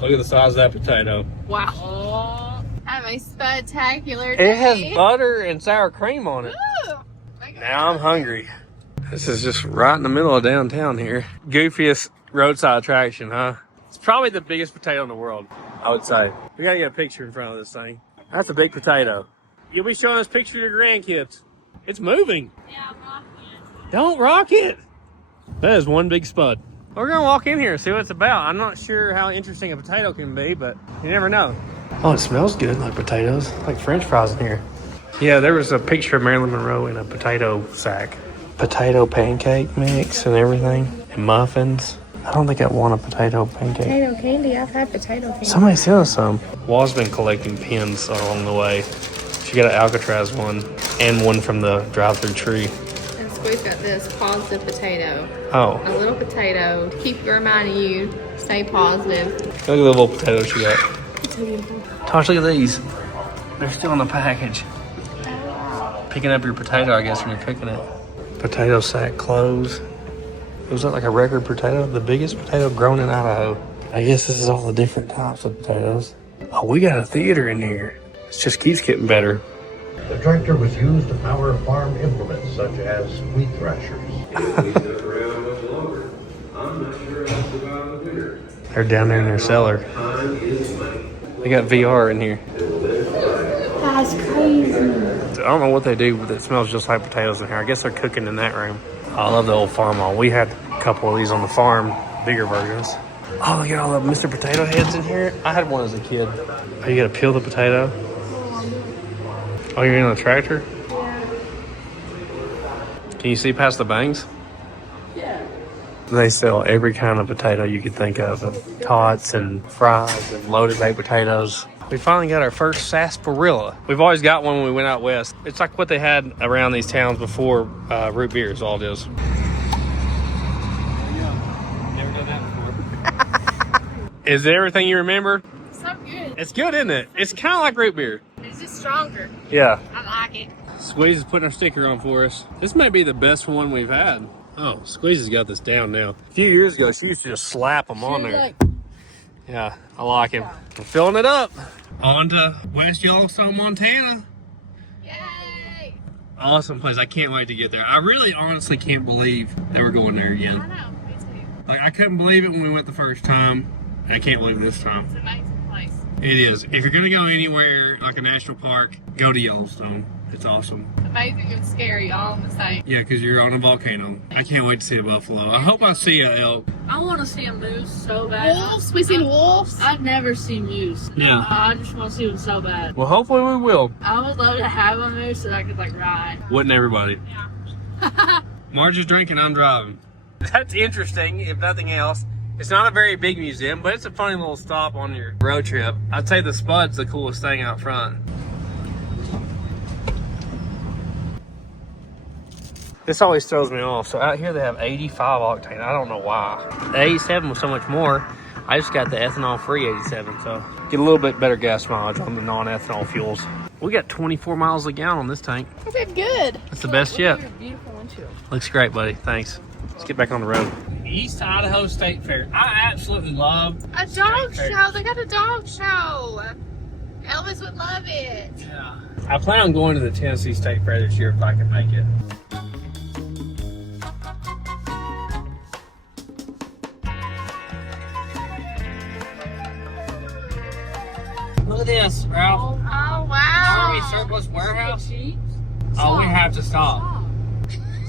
Look at the size of that potato. Wow. Have a spectacular It day. has butter and sour cream on it. Ooh. Now I'm hungry. This is just right in the middle of downtown here. Goofiest roadside attraction, huh? It's probably the biggest potato in the world, I would say. We gotta get a picture in front of this thing. That's a big potato. You'll be showing this picture to your grandkids. It's moving. Yeah, I'm rocking it. Don't rock it. That is one big spud. We're gonna walk in here and see what it's about. I'm not sure how interesting a potato can be, but you never know. Oh, it smells good, like potatoes, like French fries in here. Yeah, there was a picture of Marilyn Monroe in a potato sack. Potato pancake mix and everything, and muffins. I don't think I want a potato pancake. Potato candy. I've had potato candy. Somebody sent us some. Wall's been collecting pins along the way. She got an Alcatraz one and one from the drive-through tree. And Squeeze got this positive potato. Oh, A little potato to keep reminding you, stay positive. look at the little potato she got. Tosh, look at these. They're still in the package. picking up your potato, I guess, when you're picking it. Potato sack clothes. Was that like a regular potato? The biggest potato grown in Idaho. I guess this is all the different types of potatoes. Oh, we got a theater in here. It just keeps getting better. The tractor was used to power farm implements such as wheat thrashers. They're down there in their cellar. They got VR in here. That's crazy. I don't know what they do, but it smells just like potatoes in here. I guess they're cooking in that room. I love the old farm hall. We had a couple of these on the farm, bigger versions. Oh, look at all the Mr. Potato Heads in here. I had one as a kid. Oh, you gotta peel the potato? Oh, you're in a tractor? Yeah. Can you see past the bangs? Yeah. They sell every kind of potato you could think of tots and fries and loaded baked potatoes. We finally got our first sarsaparilla. We've always got one when we went out west. It's like what they had around these towns before root beer is all it is. Never done that before. Is it everything you remember? So good. It's good, isn't it? It's kind of like root beer. It's just stronger. Yeah. I like it. Squeeze is putting our sticker on for us. This may be the best one we've had. Oh, Squeeze has got this down now. A few years ago, she used to just slap them on there. Yeah, I like him. We're filling it up. On to West Yellowstone, Montana. Yay! Awesome place. I can't wait to get there. I really honestly can't believe that we're going there again. I know, me too. Like, I couldn't believe it when we went the first time. I can't believe it this time. It's an amazing place. It is. If you're going to go anywhere like a national park, go to Yellowstone. It's awesome. Amazing and scary all in the same. Yeah, because you're on a volcano. I can't wait to see a buffalo. I hope I see an elk. I want to see a moose so bad. Wolves? We seen wolves? I've never seen moose. Yeah. I just want to see them so bad. Well, hopefully we will. I would love to have a moose that I could like ride. Wouldn't everybody? Marge is drinking, I'm driving. That's interesting, if nothing else. It's not a very big museum, but it's a funny little stop on your road trip. I'd say the Spud's the coolest thing out front. This always throws me off. So out here they have 85 octane. I don't know why. The 87 was so much more. I just got the ethanol-free 87, so get a little bit better gas mileage on the non-ethanol fuels. We got 24 miles a gallon on this tank. I did good. That's the best yet. Beautiful windshield. Looks great, buddy. Thanks. Let's get back on the road. East Idaho State Fair. I absolutely love A dog show. They got a dog show. Elvis would love it. Yeah. I plan on going to the Tennessee State Fair this year if I can make it. Look at this, Ralph. Oh, wow. Army Surplus Warehouse. Jeeps? Oh, we have to stop.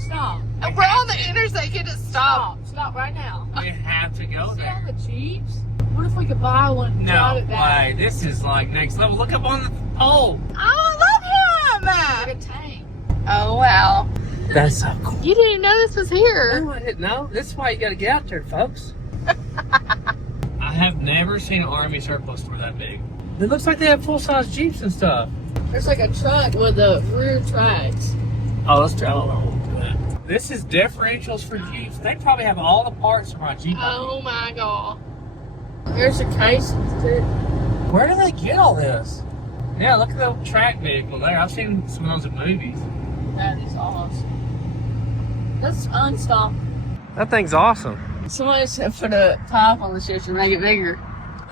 Stop. We're on the interstate. Get to stop. Stop right now. We have to go See all there. the Jeeps? What if we could buy one and drive No it back? way. This is like next level. Look up on the pole. Oh, I love Like him. a tank. Oh, wow. That's so cool. You didn't even know this was here. No, I didn't know. This is why you got to get out there, folks. I have never seen an Army surplus store that big. It looks like they have full-size Jeeps and stuff. There's like a truck with the rear tracks. Oh, let's try. This is differentials for Jeeps. They probably have all the parts for my Jeep. Oh, my God. There's a casings too. Where do they get all this? Yeah, look at the track vehicle there. I've seen some of those in movies. That is awesome. Let's unstop. That thing's awesome. Somebody should put a top on the shit and make it bigger.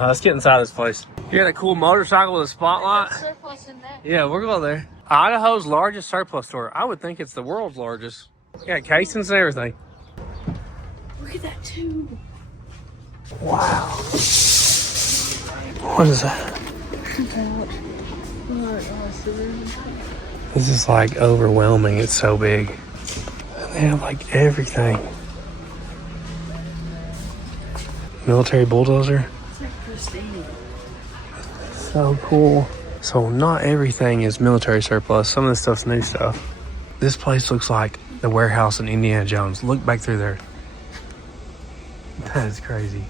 Let's get inside this place. You got a cool motorcycle with a spotlight? Surplus in there. Yeah, we're going there. Idaho's largest surplus store. I would think it's the world's largest. Yeah, casings and everything. Look at that tube. Wow. What is that? This is like overwhelming. It's so big. They have like everything. Military bulldozer. It's like pristine. So cool. So not everything is military surplus. Some of this stuff's new stuff. This place looks like the warehouse in Indiana Jones. Look back through there. That is crazy.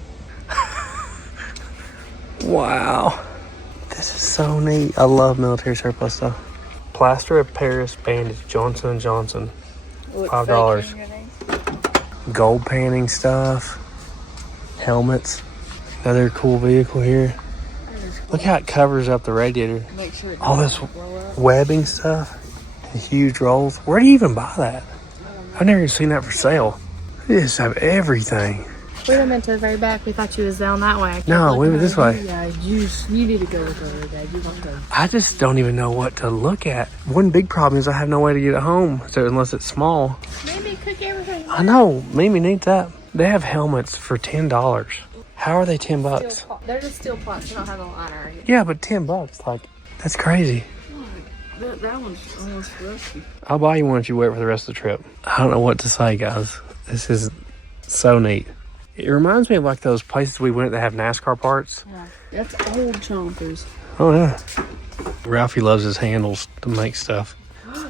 Wow. This is so neat. I love military surplus stuff. Plaster of Paris bandage, Johnson & Johnson. $5. Gold panning stuff. Helmets. Another cool vehicle here. Look how it covers up the radiator. Make sure it All this doesn't blow up. webbing stuff. Huge rolls. Where do you even buy that? I've never even seen that for sale. They just have everything. We went to the very back. We thought you was down that way. No, we went this way. Yeah, you need to go with her, Dad. You want to go. I just don't even know what to look at. One big problem is I have no way to get it home, so unless it's small. Maybe cook everything. I know. Mimi needs that. They have helmets for $10. How are they $10? They're just steel pots. They don't have the liner. Yeah, but $10. Like, that's crazy. That one's almost rusty. I'll buy you one if you wait for the rest of the trip. I don't know what to say, guys. This is so neat. It reminds me of like those places we went that have NASCAR parts. Yeah, that's old chompers. Oh, yeah. Ralphie loves his handles to make stuff.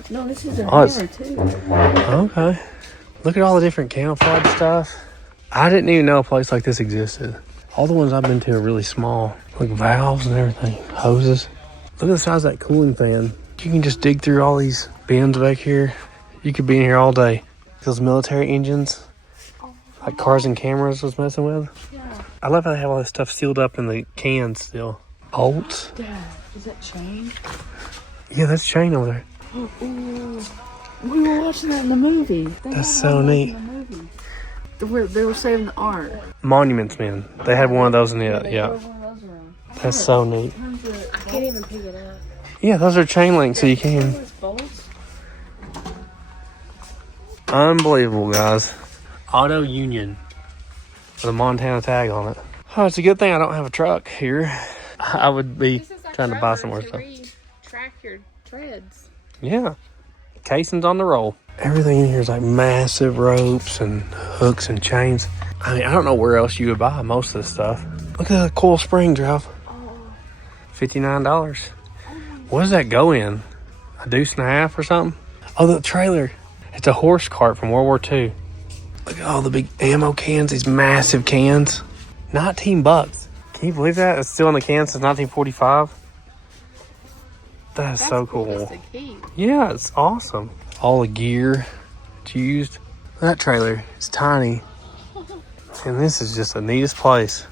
No, this is a Oh, hammer too. Okay. Look at all the different camouflage stuff. I didn't even know a place like this existed. All the ones I've been to are really small. Like valves and everything. Hoses. Look at the size of that cooling fan. You can just dig through all these bins back here. You could be in here all day. Those military engines. Like cars and cameras was messing with. Yeah. I love how they have all this stuff sealed up in the cans still. Bolts. Dad, is that chain? Yeah, that's chain over there. Ooh. We were watching that in the movie. That's so neat. They were saving the art. Monuments Men. They had one of those in it, yeah. That's so neat. I can't even pick it up. Yeah, those are chain links, so you can. Unbelievable, guys. Auto Union with a Montana tag on it. Oh, it's a good thing I don't have a truck here. I would be trying to buy some more stuff. Track your treads. Yeah. Casing's on the roll. Everything in here is like massive ropes and hooks and chains. I mean, I don't know where else you would buy most of this stuff. Look at that coil spring, Ralph. $59. What does that go in? A deuce and a half or something? Oh, the trailer. It's a horse cart from World War II. Look at all the big ammo cans, these massive cans. $19. Can you believe that? It's still in the can since 1945. That's so cool. Yeah, it's awesome. All the gear it's used. That trailer is tiny. And this is just the neatest place.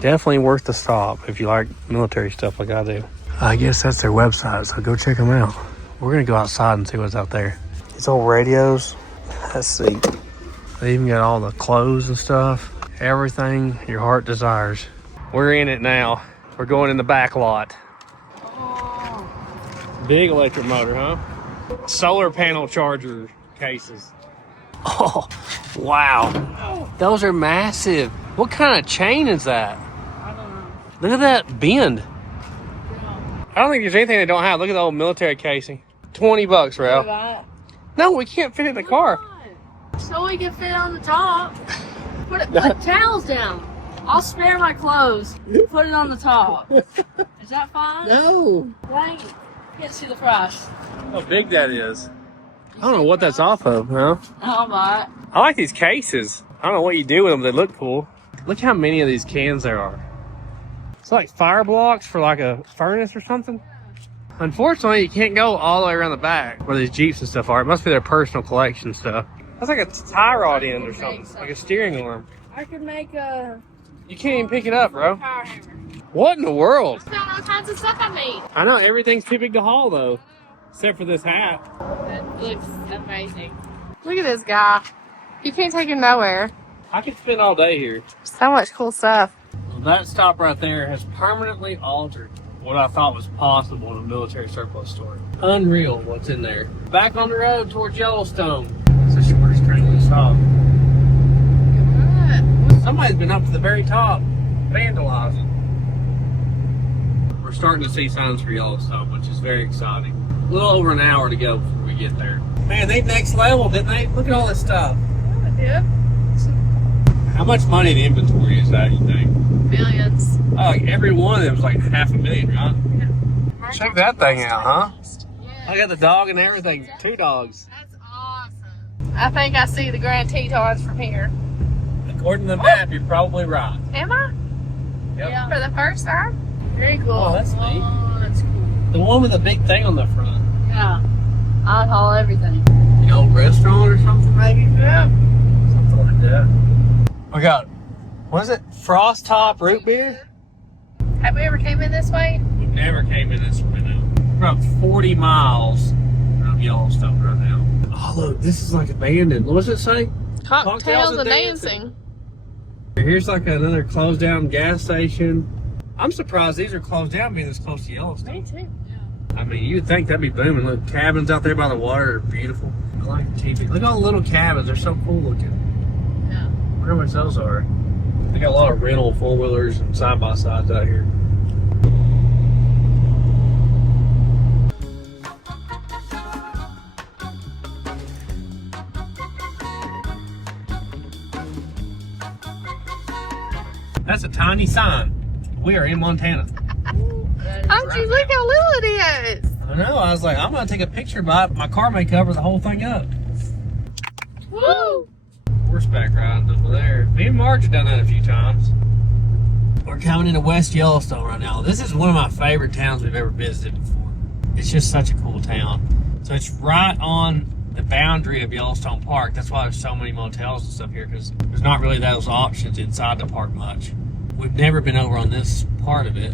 Definitely worth the stop if you like military stuff like I do. I guess that's their website, so go check them out. We're going to go outside and see what's out there. These old radios. Let's see. They even got all the clothes and stuff. Everything your heart desires. We're in it now. We're going in the back lot. Big electric motor, huh? Solar panel charger cases. Oh, wow. Those are massive. What kind of chain is that? I don't know. Look at that bend. I don't think there's anything they don't have. Look at the old military casing. $20, Ralph. No, we can't fit it in the car. So we can fit on the top. Put towels down. I'll spare my clothes. Put it on the top. Is that fine? No. Dang it. Can't see the price. How big that is. I don't know what that's off of, huh? I'll buy it. I like these cases. I don't know what you do with them. They look cool. Look how many of these cans there are. It's like fire blocks for like a furnace or something. Unfortunately, you can't go all the way around the back where these Jeeps and stuff are. It must be their personal collection stuff. That's like a tie rod end or something, like a steering arm. I could make a You can't even pick it up, bro. power hammer. What in the world? Found all kinds of stuff I made. I know everything's too big to haul though, except for this hat. That looks amazing. Look at this guy. You can't take him nowhere. I could spend all day here. So much cool stuff. Well, that stop right there has permanently altered what I thought was possible in a military surplus store. Unreal what's in there. Back on the road towards Yellowstone. It's the shortest train we stop. Somebody's been up to the very top, vandalizing. We're starting to see signs for Yellowstone, which is very exciting. A little over an hour to go before we get there. Man, they next level, didn't they? Look at all this stuff. Yeah. How much money in the inventory is that, you think? Millions. Oh, like every one of them was like $500,000, right? Check that thing out, huh? I got the dog and everything. 2 dogs. That's awesome. I think I see the Grand Tetons from here. According to the map, you're probably right. Am I? Yep. Yeah. For the first time? Very cool. Oh, that's neat. Oh, that's cool. The one with the big thing on the front. Yeah. I'll haul everything. The old restaurant or something, maybe? Yeah. Something like that. We got, what is it? Frost Top root beer? Have we ever came in this way? We never came in this window. We're about 40 miles. of Yellowstone right now. Oh look, this is like abandoned. What does it say? Cocktails and dancing. Here's like another closed down gas station. I'm surprised these are closed down being this close to Yellowstone. Me too. I mean, you'd think that'd be booming. Look, cabins out there by the water are beautiful. I like the TV. Look at all the little cabins. They're so cool looking. Yeah. I wonder what those are. They got a lot of rental four-wheelers and side-by-sides out here. That's a tiny sign. We are in Montana. How'd you look how little it is? I know. I was like, I'm gonna take a picture, but my car may cover the whole thing up. Woo! Horseback riding over there. Me and Marge have done that a few times. We're coming into West Yellowstone right now. This is one of my favorite towns we've ever visited before. It's just such a cool town. So it's right on the boundary of Yellowstone Park. That's why there's so many motels and stuff here, because there's not really those options inside the park much. We've never been over on this part of it.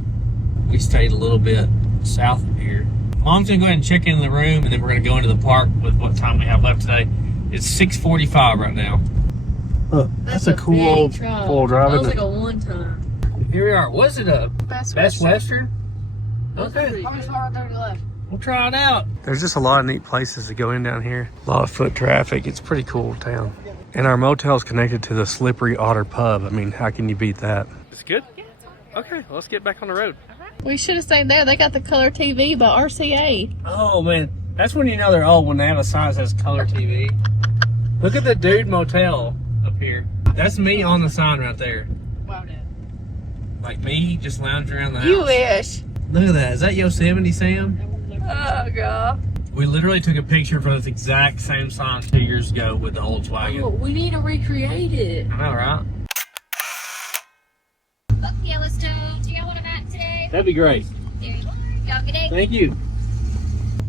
We stayed a little bit south of here. Mom's gonna go ahead and check in the room, and then we're gonna go into the park with what time we have left today. It's 6:45 right now. Look, that's a cool old four-wheel drive. That was like a one-ton. Here we are. Was it a Best Western? Okay. How many right there left? We'll try it out. There's just a lot of neat places to go in down here. A lot of foot traffic. It's a pretty cool town. And our motel's connected to the Slippery Otter Pub. I mean, how can you beat that? Is it good? Yeah. Okay, well, let's get back on the road. We should have stayed there. They got the color TV by RCA. Oh, man. That's when you know they're old, when they have a sign that says color TV. Look at the Dude Motel up here. That's me on the sign right there. Wow, Dad. Like me, just lounging around the house. You wish. Look at that. Is that Yosemite Sam? Oh, God. We literally took a picture for this exact same sign 2 years ago with the Volkswagen. Oh, we need to recreate it. I know, right? Up Yellowstone. Do y'all want a map today? That'd be great. There you are. Y'all good day. Thank you.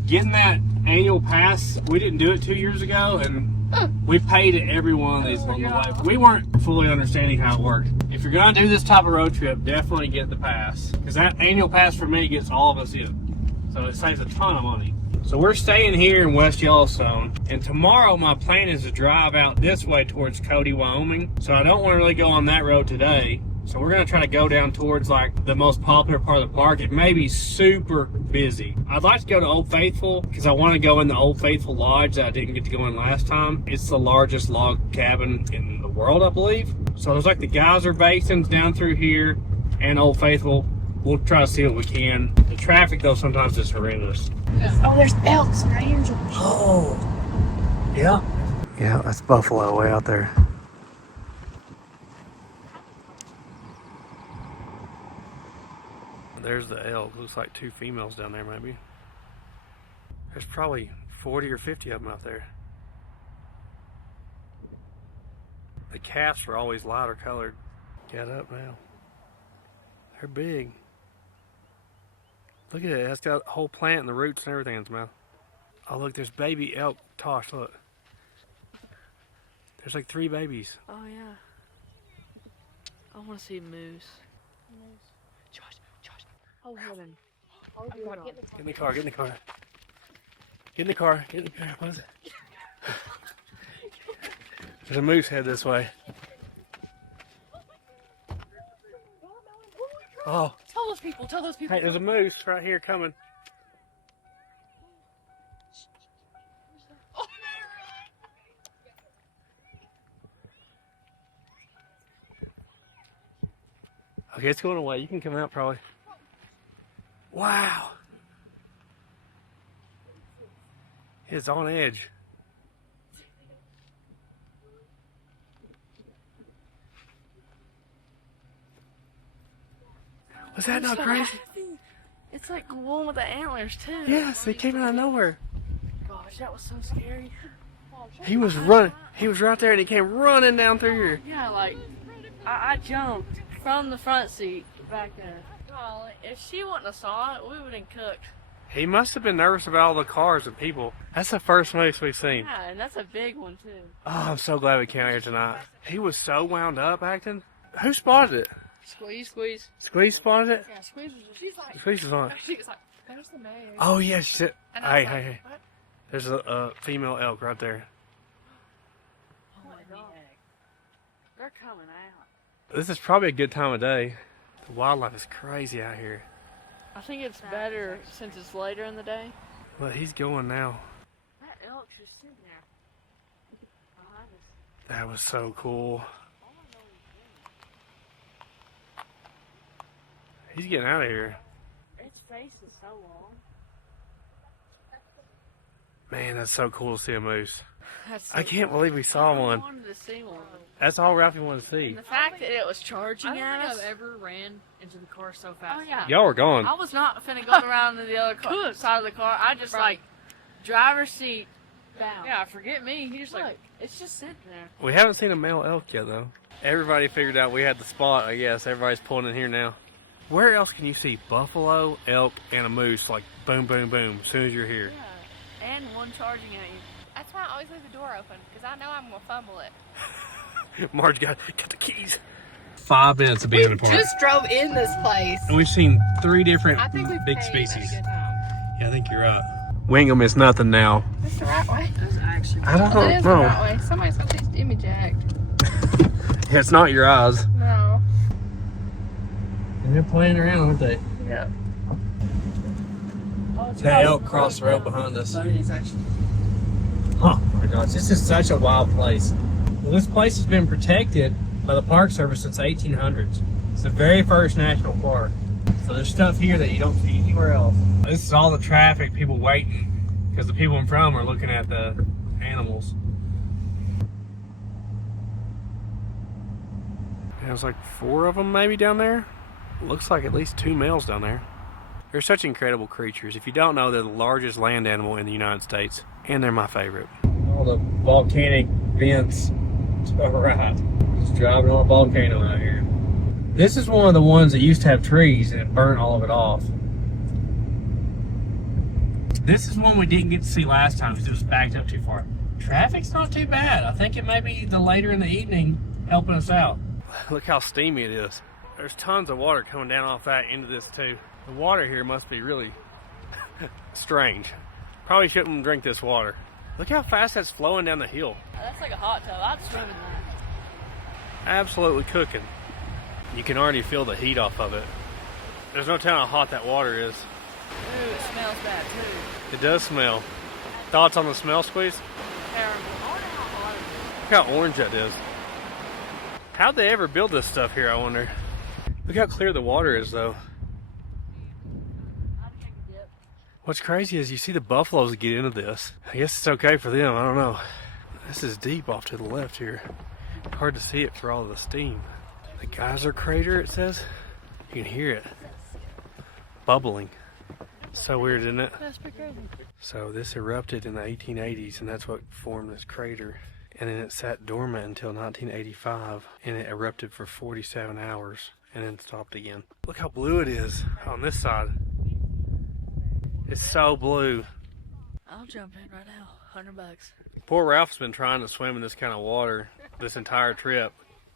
Getting that annual pass, we didn't do it 2 years ago, and we paid at every one of these along the way. We weren't fully understanding how it worked. If you're going to do this type of road trip, definitely get the pass, because that annual pass for me gets all of us in. So it saves a ton of money. So we're staying here in West Yellowstone, and tomorrow my plan is to drive out this way towards Cody, Wyoming. So I don't want to really go on that road today. So we're going to try to go down towards like the most popular part of the park. It may be super busy. I'd like to go to Old Faithful because I want to go in the Old Faithful Lodge that I didn't get to go in last time. It's the largest log cabin in the world, I believe. So there's like the Geyser basins down through here and Old Faithful. We'll try to see what we can. The traffic though sometimes is horrendous. Oh, there's elks right here, George. Oh, yeah. Yeah, that's buffalo way out there. There's the elk. Looks like two females down there, maybe. There's probably 40 or 50 of them out there. The calves are always lighter colored. Get up now. They're big. Look at it. It's got a whole plant and the roots and everything in its mouth. Oh, look, there's baby elk. Tosh, look. There's like 3 babies. Oh, yeah. I want to see moose. Josh. Oh, heaven. Oh, God. Get in the car, get in the car. Get in the car, get in the car. What is it? There's a moose head this way. Oh. Tell those people. Hey, there's a moose right here coming. Okay, it's going away. You can come out probably. Wow. It's on edge. Was that not crazy? It's like one with the antlers too. Yes, they came out of nowhere. Gosh, that was so scary. He was running. He was right there and he came running down through here. Yeah, like I jumped from the front seat back there. Oh, if she wouldn't have saw it, we would have cooked. He must have been nervous about all the cars and people. That's the first moose we've seen. Yeah, and that's a big one too. Oh, I'm so glad we came out here tonight. He was so wound up acting. Who spotted it? Squeeze. Squeeze spotted it? Yeah, Squeeze was. She's like. Squeeze was on it. She was like, "There's the mayor." Oh yeah, she said. And I was Hey. what? There's a female elk right there. Oh my god. They're coming out. This is probably a good time of day. The wildlife is crazy out here. I think it's better since it's later in the day. But he's going now. That elk's just sitting there. Behind us. That was so cool. He's getting out of here. Its face is so long. Man, that's so cool to see a moose. That's I can't believe we saw one. I wanted to see one. That's all Ralphie wanted to see. And the fact that it was charging I don't at think us. I've ever ran into the car so fast. Oh yeah. Y'all were gone. I was not finna go around to the other side of the car. I just like driver's seat down. Yeah, forget me. He just Look, like, it's just sitting there. We haven't seen a male elk yet, though. Everybody figured out we had the spot, I guess. Everybody's pulling in here now. Where else can you see buffalo, elk, and a moose? Like, boom, boom, boom, as soon as you're here. Yeah. And one charging at you. That's why I always leave the door open, because I know I'm going to fumble it. Marge got the keys. 5 minutes of being in the park. Just drove in this place. And we've seen 3 different I think we've big paid species. a good time. Yeah, I think you're right. We ain't gonna miss nothing now. That's the right way. I don't It is the know. right way. Somebody's got these Jimmy jacked. It's not your eyes. No. And they're playing around, aren't they? Yeah. That elk crossed the road behind us. Oh my gosh, this is such a wild place. Well, this place has been protected by the Park Service since the 1800s. It's the very first national park. So there's stuff here that you don't see anywhere else. This is all the traffic, people waiting, because the people in front of them are looking at the animals. There's like 4 of them maybe down there. Looks like at least 2 males down there. They're such incredible creatures. If you don't know, they're the largest land animal in the United States, and they're my favorite. All the volcanic vents to the right. Just driving on a volcano out here. This is one of the ones that used to have trees and it burned all of it off. This is one we didn't get to see last time because it was backed up too far. Traffic's not too bad. I think it may be the later in the evening helping us out. Look how steamy it is. There's tons of water coming down off that into this too. The water here must be really strange. Probably shouldn't drink this water. Look how fast that's flowing down the hill. That's like a hot tub. I'd swim in that. Absolutely cooking. You can already feel the heat off of it. There's no telling how hot that water is. Ooh, it smells bad too. It does smell. Thoughts on the smell, Squeeze? Terrible. I wonder how hot it is. Look how orange that is. How'd they ever build this stuff here, I wonder? Look how clear the water is, though. I'd take a dip. What's crazy is you see the buffaloes get into this. I guess it's okay for them, I don't know. This is deep off to the left here. Hard to see it for all of the steam. The Geyser crater, it says. You can hear it bubbling. So weird, isn't it? That's pretty crazy. So this erupted in the 1880s, and that's what formed this crater. And then it sat dormant until 1985, and it erupted for 47 hours, and then stopped again. Look how blue it is on this side. It's so blue. I'll jump in right now. $100. Poor Ralph's been trying to swim in this kind of water this entire trip.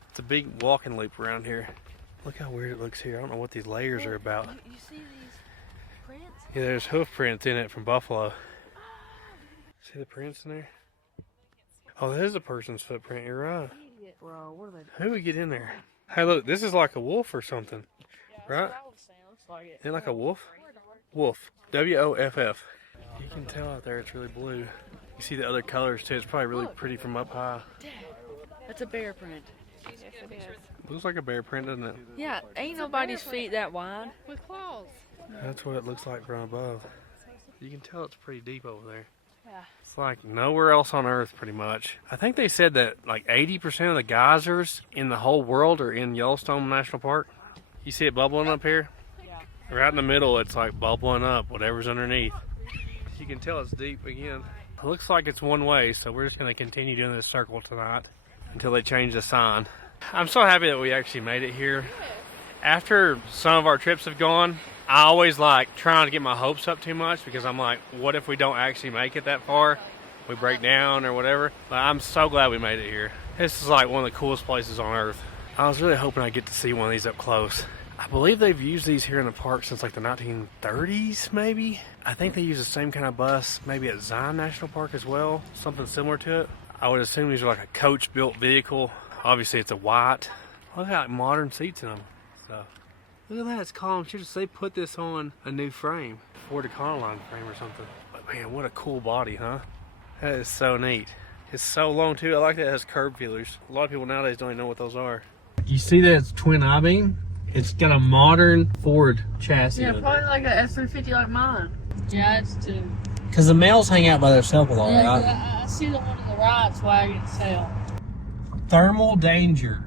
It's a big walking loop around here. Look how weird it looks here. I don't know what these layers are about. You see these prints? Yeah, there's hoof prints in it from buffalo. See the prints in there? Oh, that is a person's footprint. You're right. Bro, what are they? Who would get in there? Hey, look, this is like a wolf or something, right? Looks like it. Isn't it like a wolf? Wolf. W-O-F-F. You can tell out there it's really blue. You see the other colors too. It's probably really pretty from up high. That's a bear print. Yes, it is. Looks like a bear print, doesn't it? Yeah, ain't nobody's feet that wide. With claws. That's what it looks like from above. You can tell it's pretty deep over there. Yeah. It's like nowhere else on Earth, pretty much. I think they said that like 80% of the geysers in the whole world are in Yellowstone National Park. You see it bubbling up here? Yeah. Right in the middle, it's like bubbling up, whatever's underneath. You can tell it's deep again. It looks like it's one way, so we're just going to continue doing this circle tonight until they change the sign. I'm so happy that we actually made it here. After some of our trips have gone, I always like trying to get my hopes up too much because I'm like, what if we don't actually make it that far? We break down or whatever. But I'm so glad we made it here. This is like one of the coolest places on Earth. I was really hoping I'd get to see one of these up close. I believe they've used these here in the park since like the 1930s, maybe. I think they use the same kind of bus maybe at Zion National Park as well, something similar to it. I would assume these are like a coach-built vehicle. Obviously, it's a white. Look at like modern seats in them. So, look at that, it's column shifts. They put this on a new frame, Ford Econoline frame or something. But man, what a cool body, huh? That is so neat. It's so long too. I like that it has curb feelers. A lot of people nowadays don't even know what those are. You see that it's twin I-beam? It's got a modern Ford chassis. Yeah, probably like a F-350 like mine. Yeah, it's two. Because the males hang out by themselves a lot, Yeah, right? I see the one in the right's wagon tail. Thermal danger.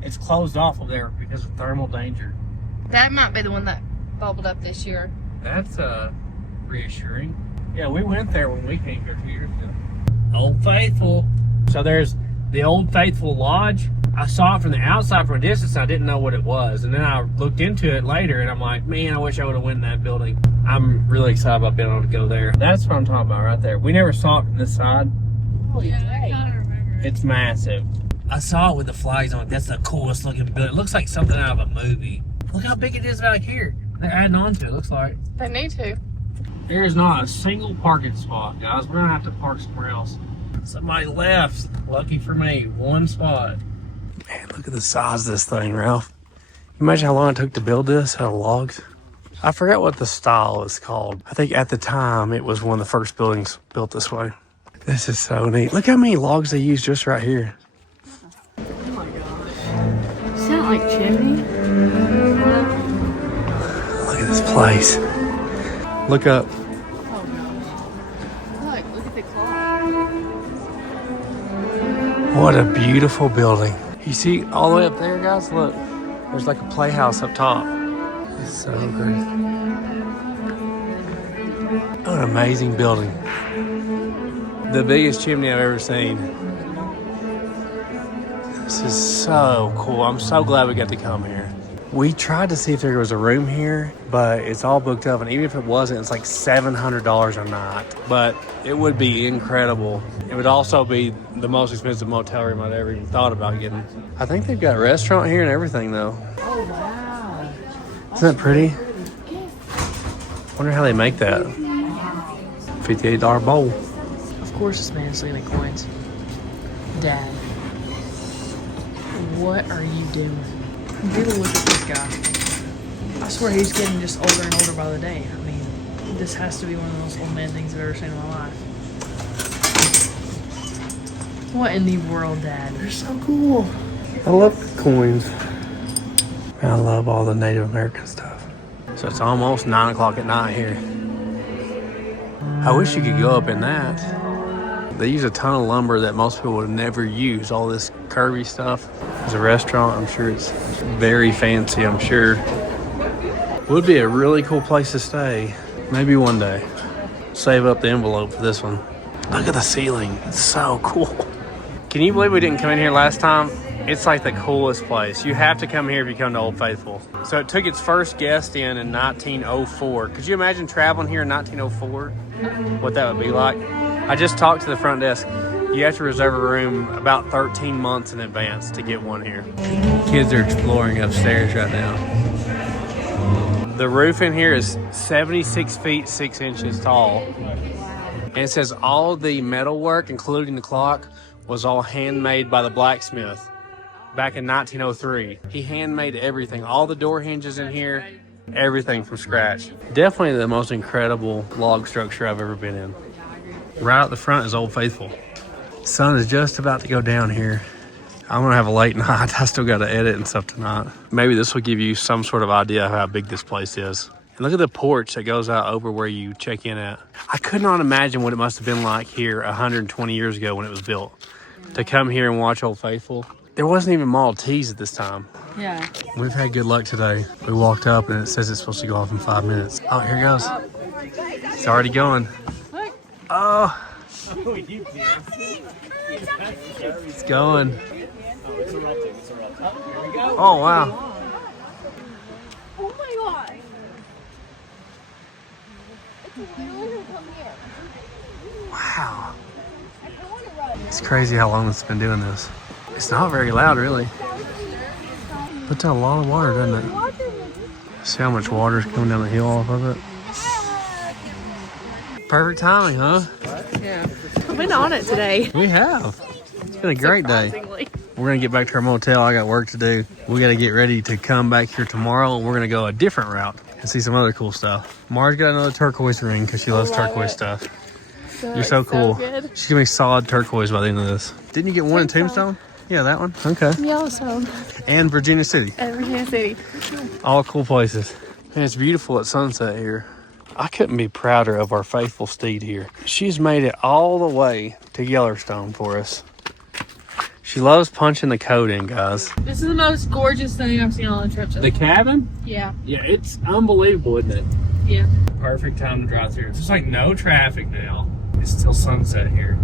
It's closed off of there because of thermal danger. That might be the one that bubbled up this year. That's reassuring. Yeah, we went there when we came here 2 years ago. Old Faithful. So there's the Old Faithful Lodge. I saw it from the outside from a distance. I didn't know what it was. And then I looked into it later and I'm like, man, I wish I would have went in that building. I'm really excited about being able to go there. That's what I'm talking about right there. We never saw it from this side. Oh, yeah, I kind of remember it. It's massive. I saw it with the flags on it. That's the coolest looking building. It looks like something out of a movie. Look how big it is back here. They're adding on to it, looks like. They need to. There is not a single parking spot, guys. We're gonna have to park somewhere else. Somebody left. Lucky for me, one spot. Man, look at the size of this thing, Ralph. Imagine how long it took to build this out of logs. I forgot what the style is called. I think at the time it was one of the first buildings built this way. This is so neat. Look how many logs they use just right here. Oh my gosh. Is that like chimney? Look at this place. Look up. Oh gosh. Look at the clock. What a beautiful building. You see all the way up there, guys? Look. There's like a playhouse up top. It's so great. What an amazing building. The biggest chimney I've ever seen. This is so cool. I'm so glad we got to come here. We tried to see if there was a room here, but it's all booked up. And even if it wasn't, it's like $700 a night. But it would be incredible. It would also be the most expensive motel room I'd ever even thought about getting. I think they've got a restaurant here and everything, though. Oh, wow. Isn't that pretty? Wonder how they make that. $58 bowl. Of course this man's looking at coins. Dad, what are you doing? Really look at this guy. I swear he's getting just older and older by the day. I mean, this has to be one of the most old man things I've ever seen in my life. What in the world, Dad? They're so cool. I love the coins. I love all the Native American stuff. So it's almost 9 o'clock at night here. I wish you could go up in that. They use a ton of lumber that most people would never use. All this curvy stuff. There's a restaurant. I'm sure it's very fancy, I'm sure. Would be a really cool place to stay. Maybe one day. Save up the envelope for this one. Look at the ceiling. It's so cool. Can you believe we didn't come in here last time? It's like the coolest place. You have to come here if you come to Old Faithful. So it took its first guest in 1904. Could you imagine traveling here in 1904? What that would be like? I just talked to the front desk. You have to reserve a room about 13 months in advance to get one here. Kids are exploring upstairs right now. The roof in here is 76 feet 6 inches tall. And it says all the metalwork, including the clock, was all handmade by the blacksmith back in 1903. He handmade everything. All the door hinges in here, everything from scratch. Definitely the most incredible log structure I've ever been in. Right out the front is Old Faithful. Sun is just about to go down here. I'm gonna have a late night. I still gotta edit and stuff tonight. Maybe this will give you some sort of idea of how big this place is. And look at the porch that goes out over where you check in at. I could not imagine what it must have been like here 120 years ago when it was built. To come here and watch Old Faithful. There wasn't even Model Ts at this time. Yeah. We've had good luck today. We walked up and it says it's supposed to go off in 5 minutes. Oh, here it goes. It's already going. Oh. It's going. Oh, wow. Oh my god. It's literally gonna come here. Wow. It's crazy how long it's been doing this. It's not very loud, really. Puts out a lot of water, doesn't it? See how much water's coming down the hill off of it? Perfect timing, huh? Yeah. We've been on it today. We have. It's been a great day. We're gonna get back to our motel. I got work to do. We gotta get ready to come back here tomorrow, and we're gonna go a different route and see some other cool stuff. Mars got another turquoise ring because she loves turquoise stuff. You're so cool. She's gonna be solid turquoise by the end of this. Didn't you get one in Tombstone? Yeah, that one. Okay. Yellowstone. And Virginia City. And Virginia City. All cool places. Man, it's beautiful at sunset here. I couldn't be prouder of our faithful steed here. She's made it all the way to Yellowstone for us. She loves punching the code in, guys. This is the most gorgeous thing I've seen on the trip. The cabin? Yeah. Yeah, it's unbelievable, isn't it? Yeah. Perfect time to drive through. There's like no traffic now. It's still sunset here.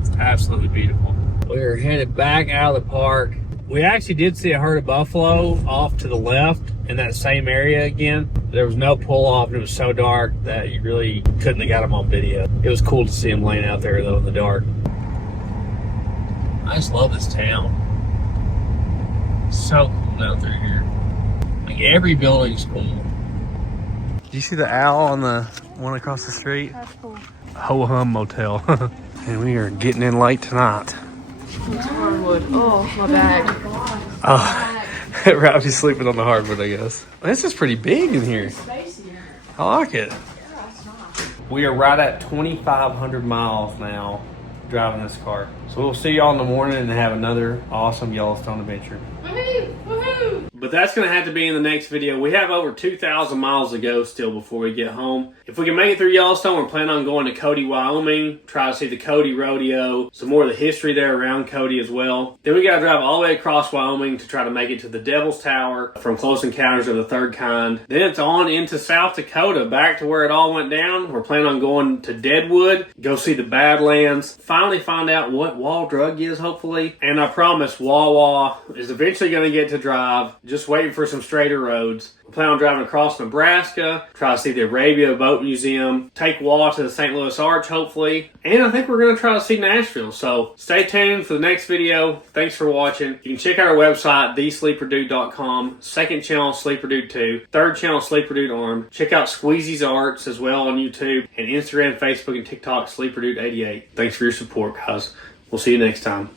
It's absolutely beautiful. We're headed back out of the park. We actually did see a herd of buffalo off to the left in that same area again. There was no pull off and it was so dark that you really couldn't have got them on video. It was cool to see them laying out there though in the dark. I just love this town. It's so cool down through here. Like every building's cool. Did you see the owl on the one across the street? That's cool. Ho-hum Motel. And we are getting in late tonight. It's hardwood. Oh, my bag. Oh, Robbie's sleeping on the hardwood, I guess. This is pretty big in here. I like it. We are right at 2,500 miles now driving this car. So we'll see y'all in the morning and have another awesome Yellowstone adventure. Woohoo! Woohoo! But that's going to have to be in the next video. We have over 2,000 miles to go still before we get home. If we can make it through Yellowstone, we're planning on going to Cody, Wyoming, try to see the Cody Rodeo, some more of the history there around Cody as well. Then we got to drive all the way across Wyoming to try to make it to the Devil's Tower from Close Encounters of the Third Kind. Then it's on into South Dakota, back to where it all went down. We're planning on going to Deadwood, go see the Badlands, finally find out what Wall Drug is, hopefully. And I promise Wawa is eventually going to get to drive. Just waiting for some straighter roads. We plan on driving across Nebraska, try to see the Arabia Boat Museum, take Wall to the St. Louis Arch, hopefully. And I think we're going to try to see Nashville. So stay tuned for the next video. Thanks for watching. You can check out our website, thesleeperdude.com. Second channel, Sleeper Dude 2. Third channel, Sleeper Dude Arm. Check out Squeezy's Arts as well on YouTube. And Instagram, Facebook, and TikTok, Sleeper Dude 88. Thanks for your support, guys. We'll see you next time.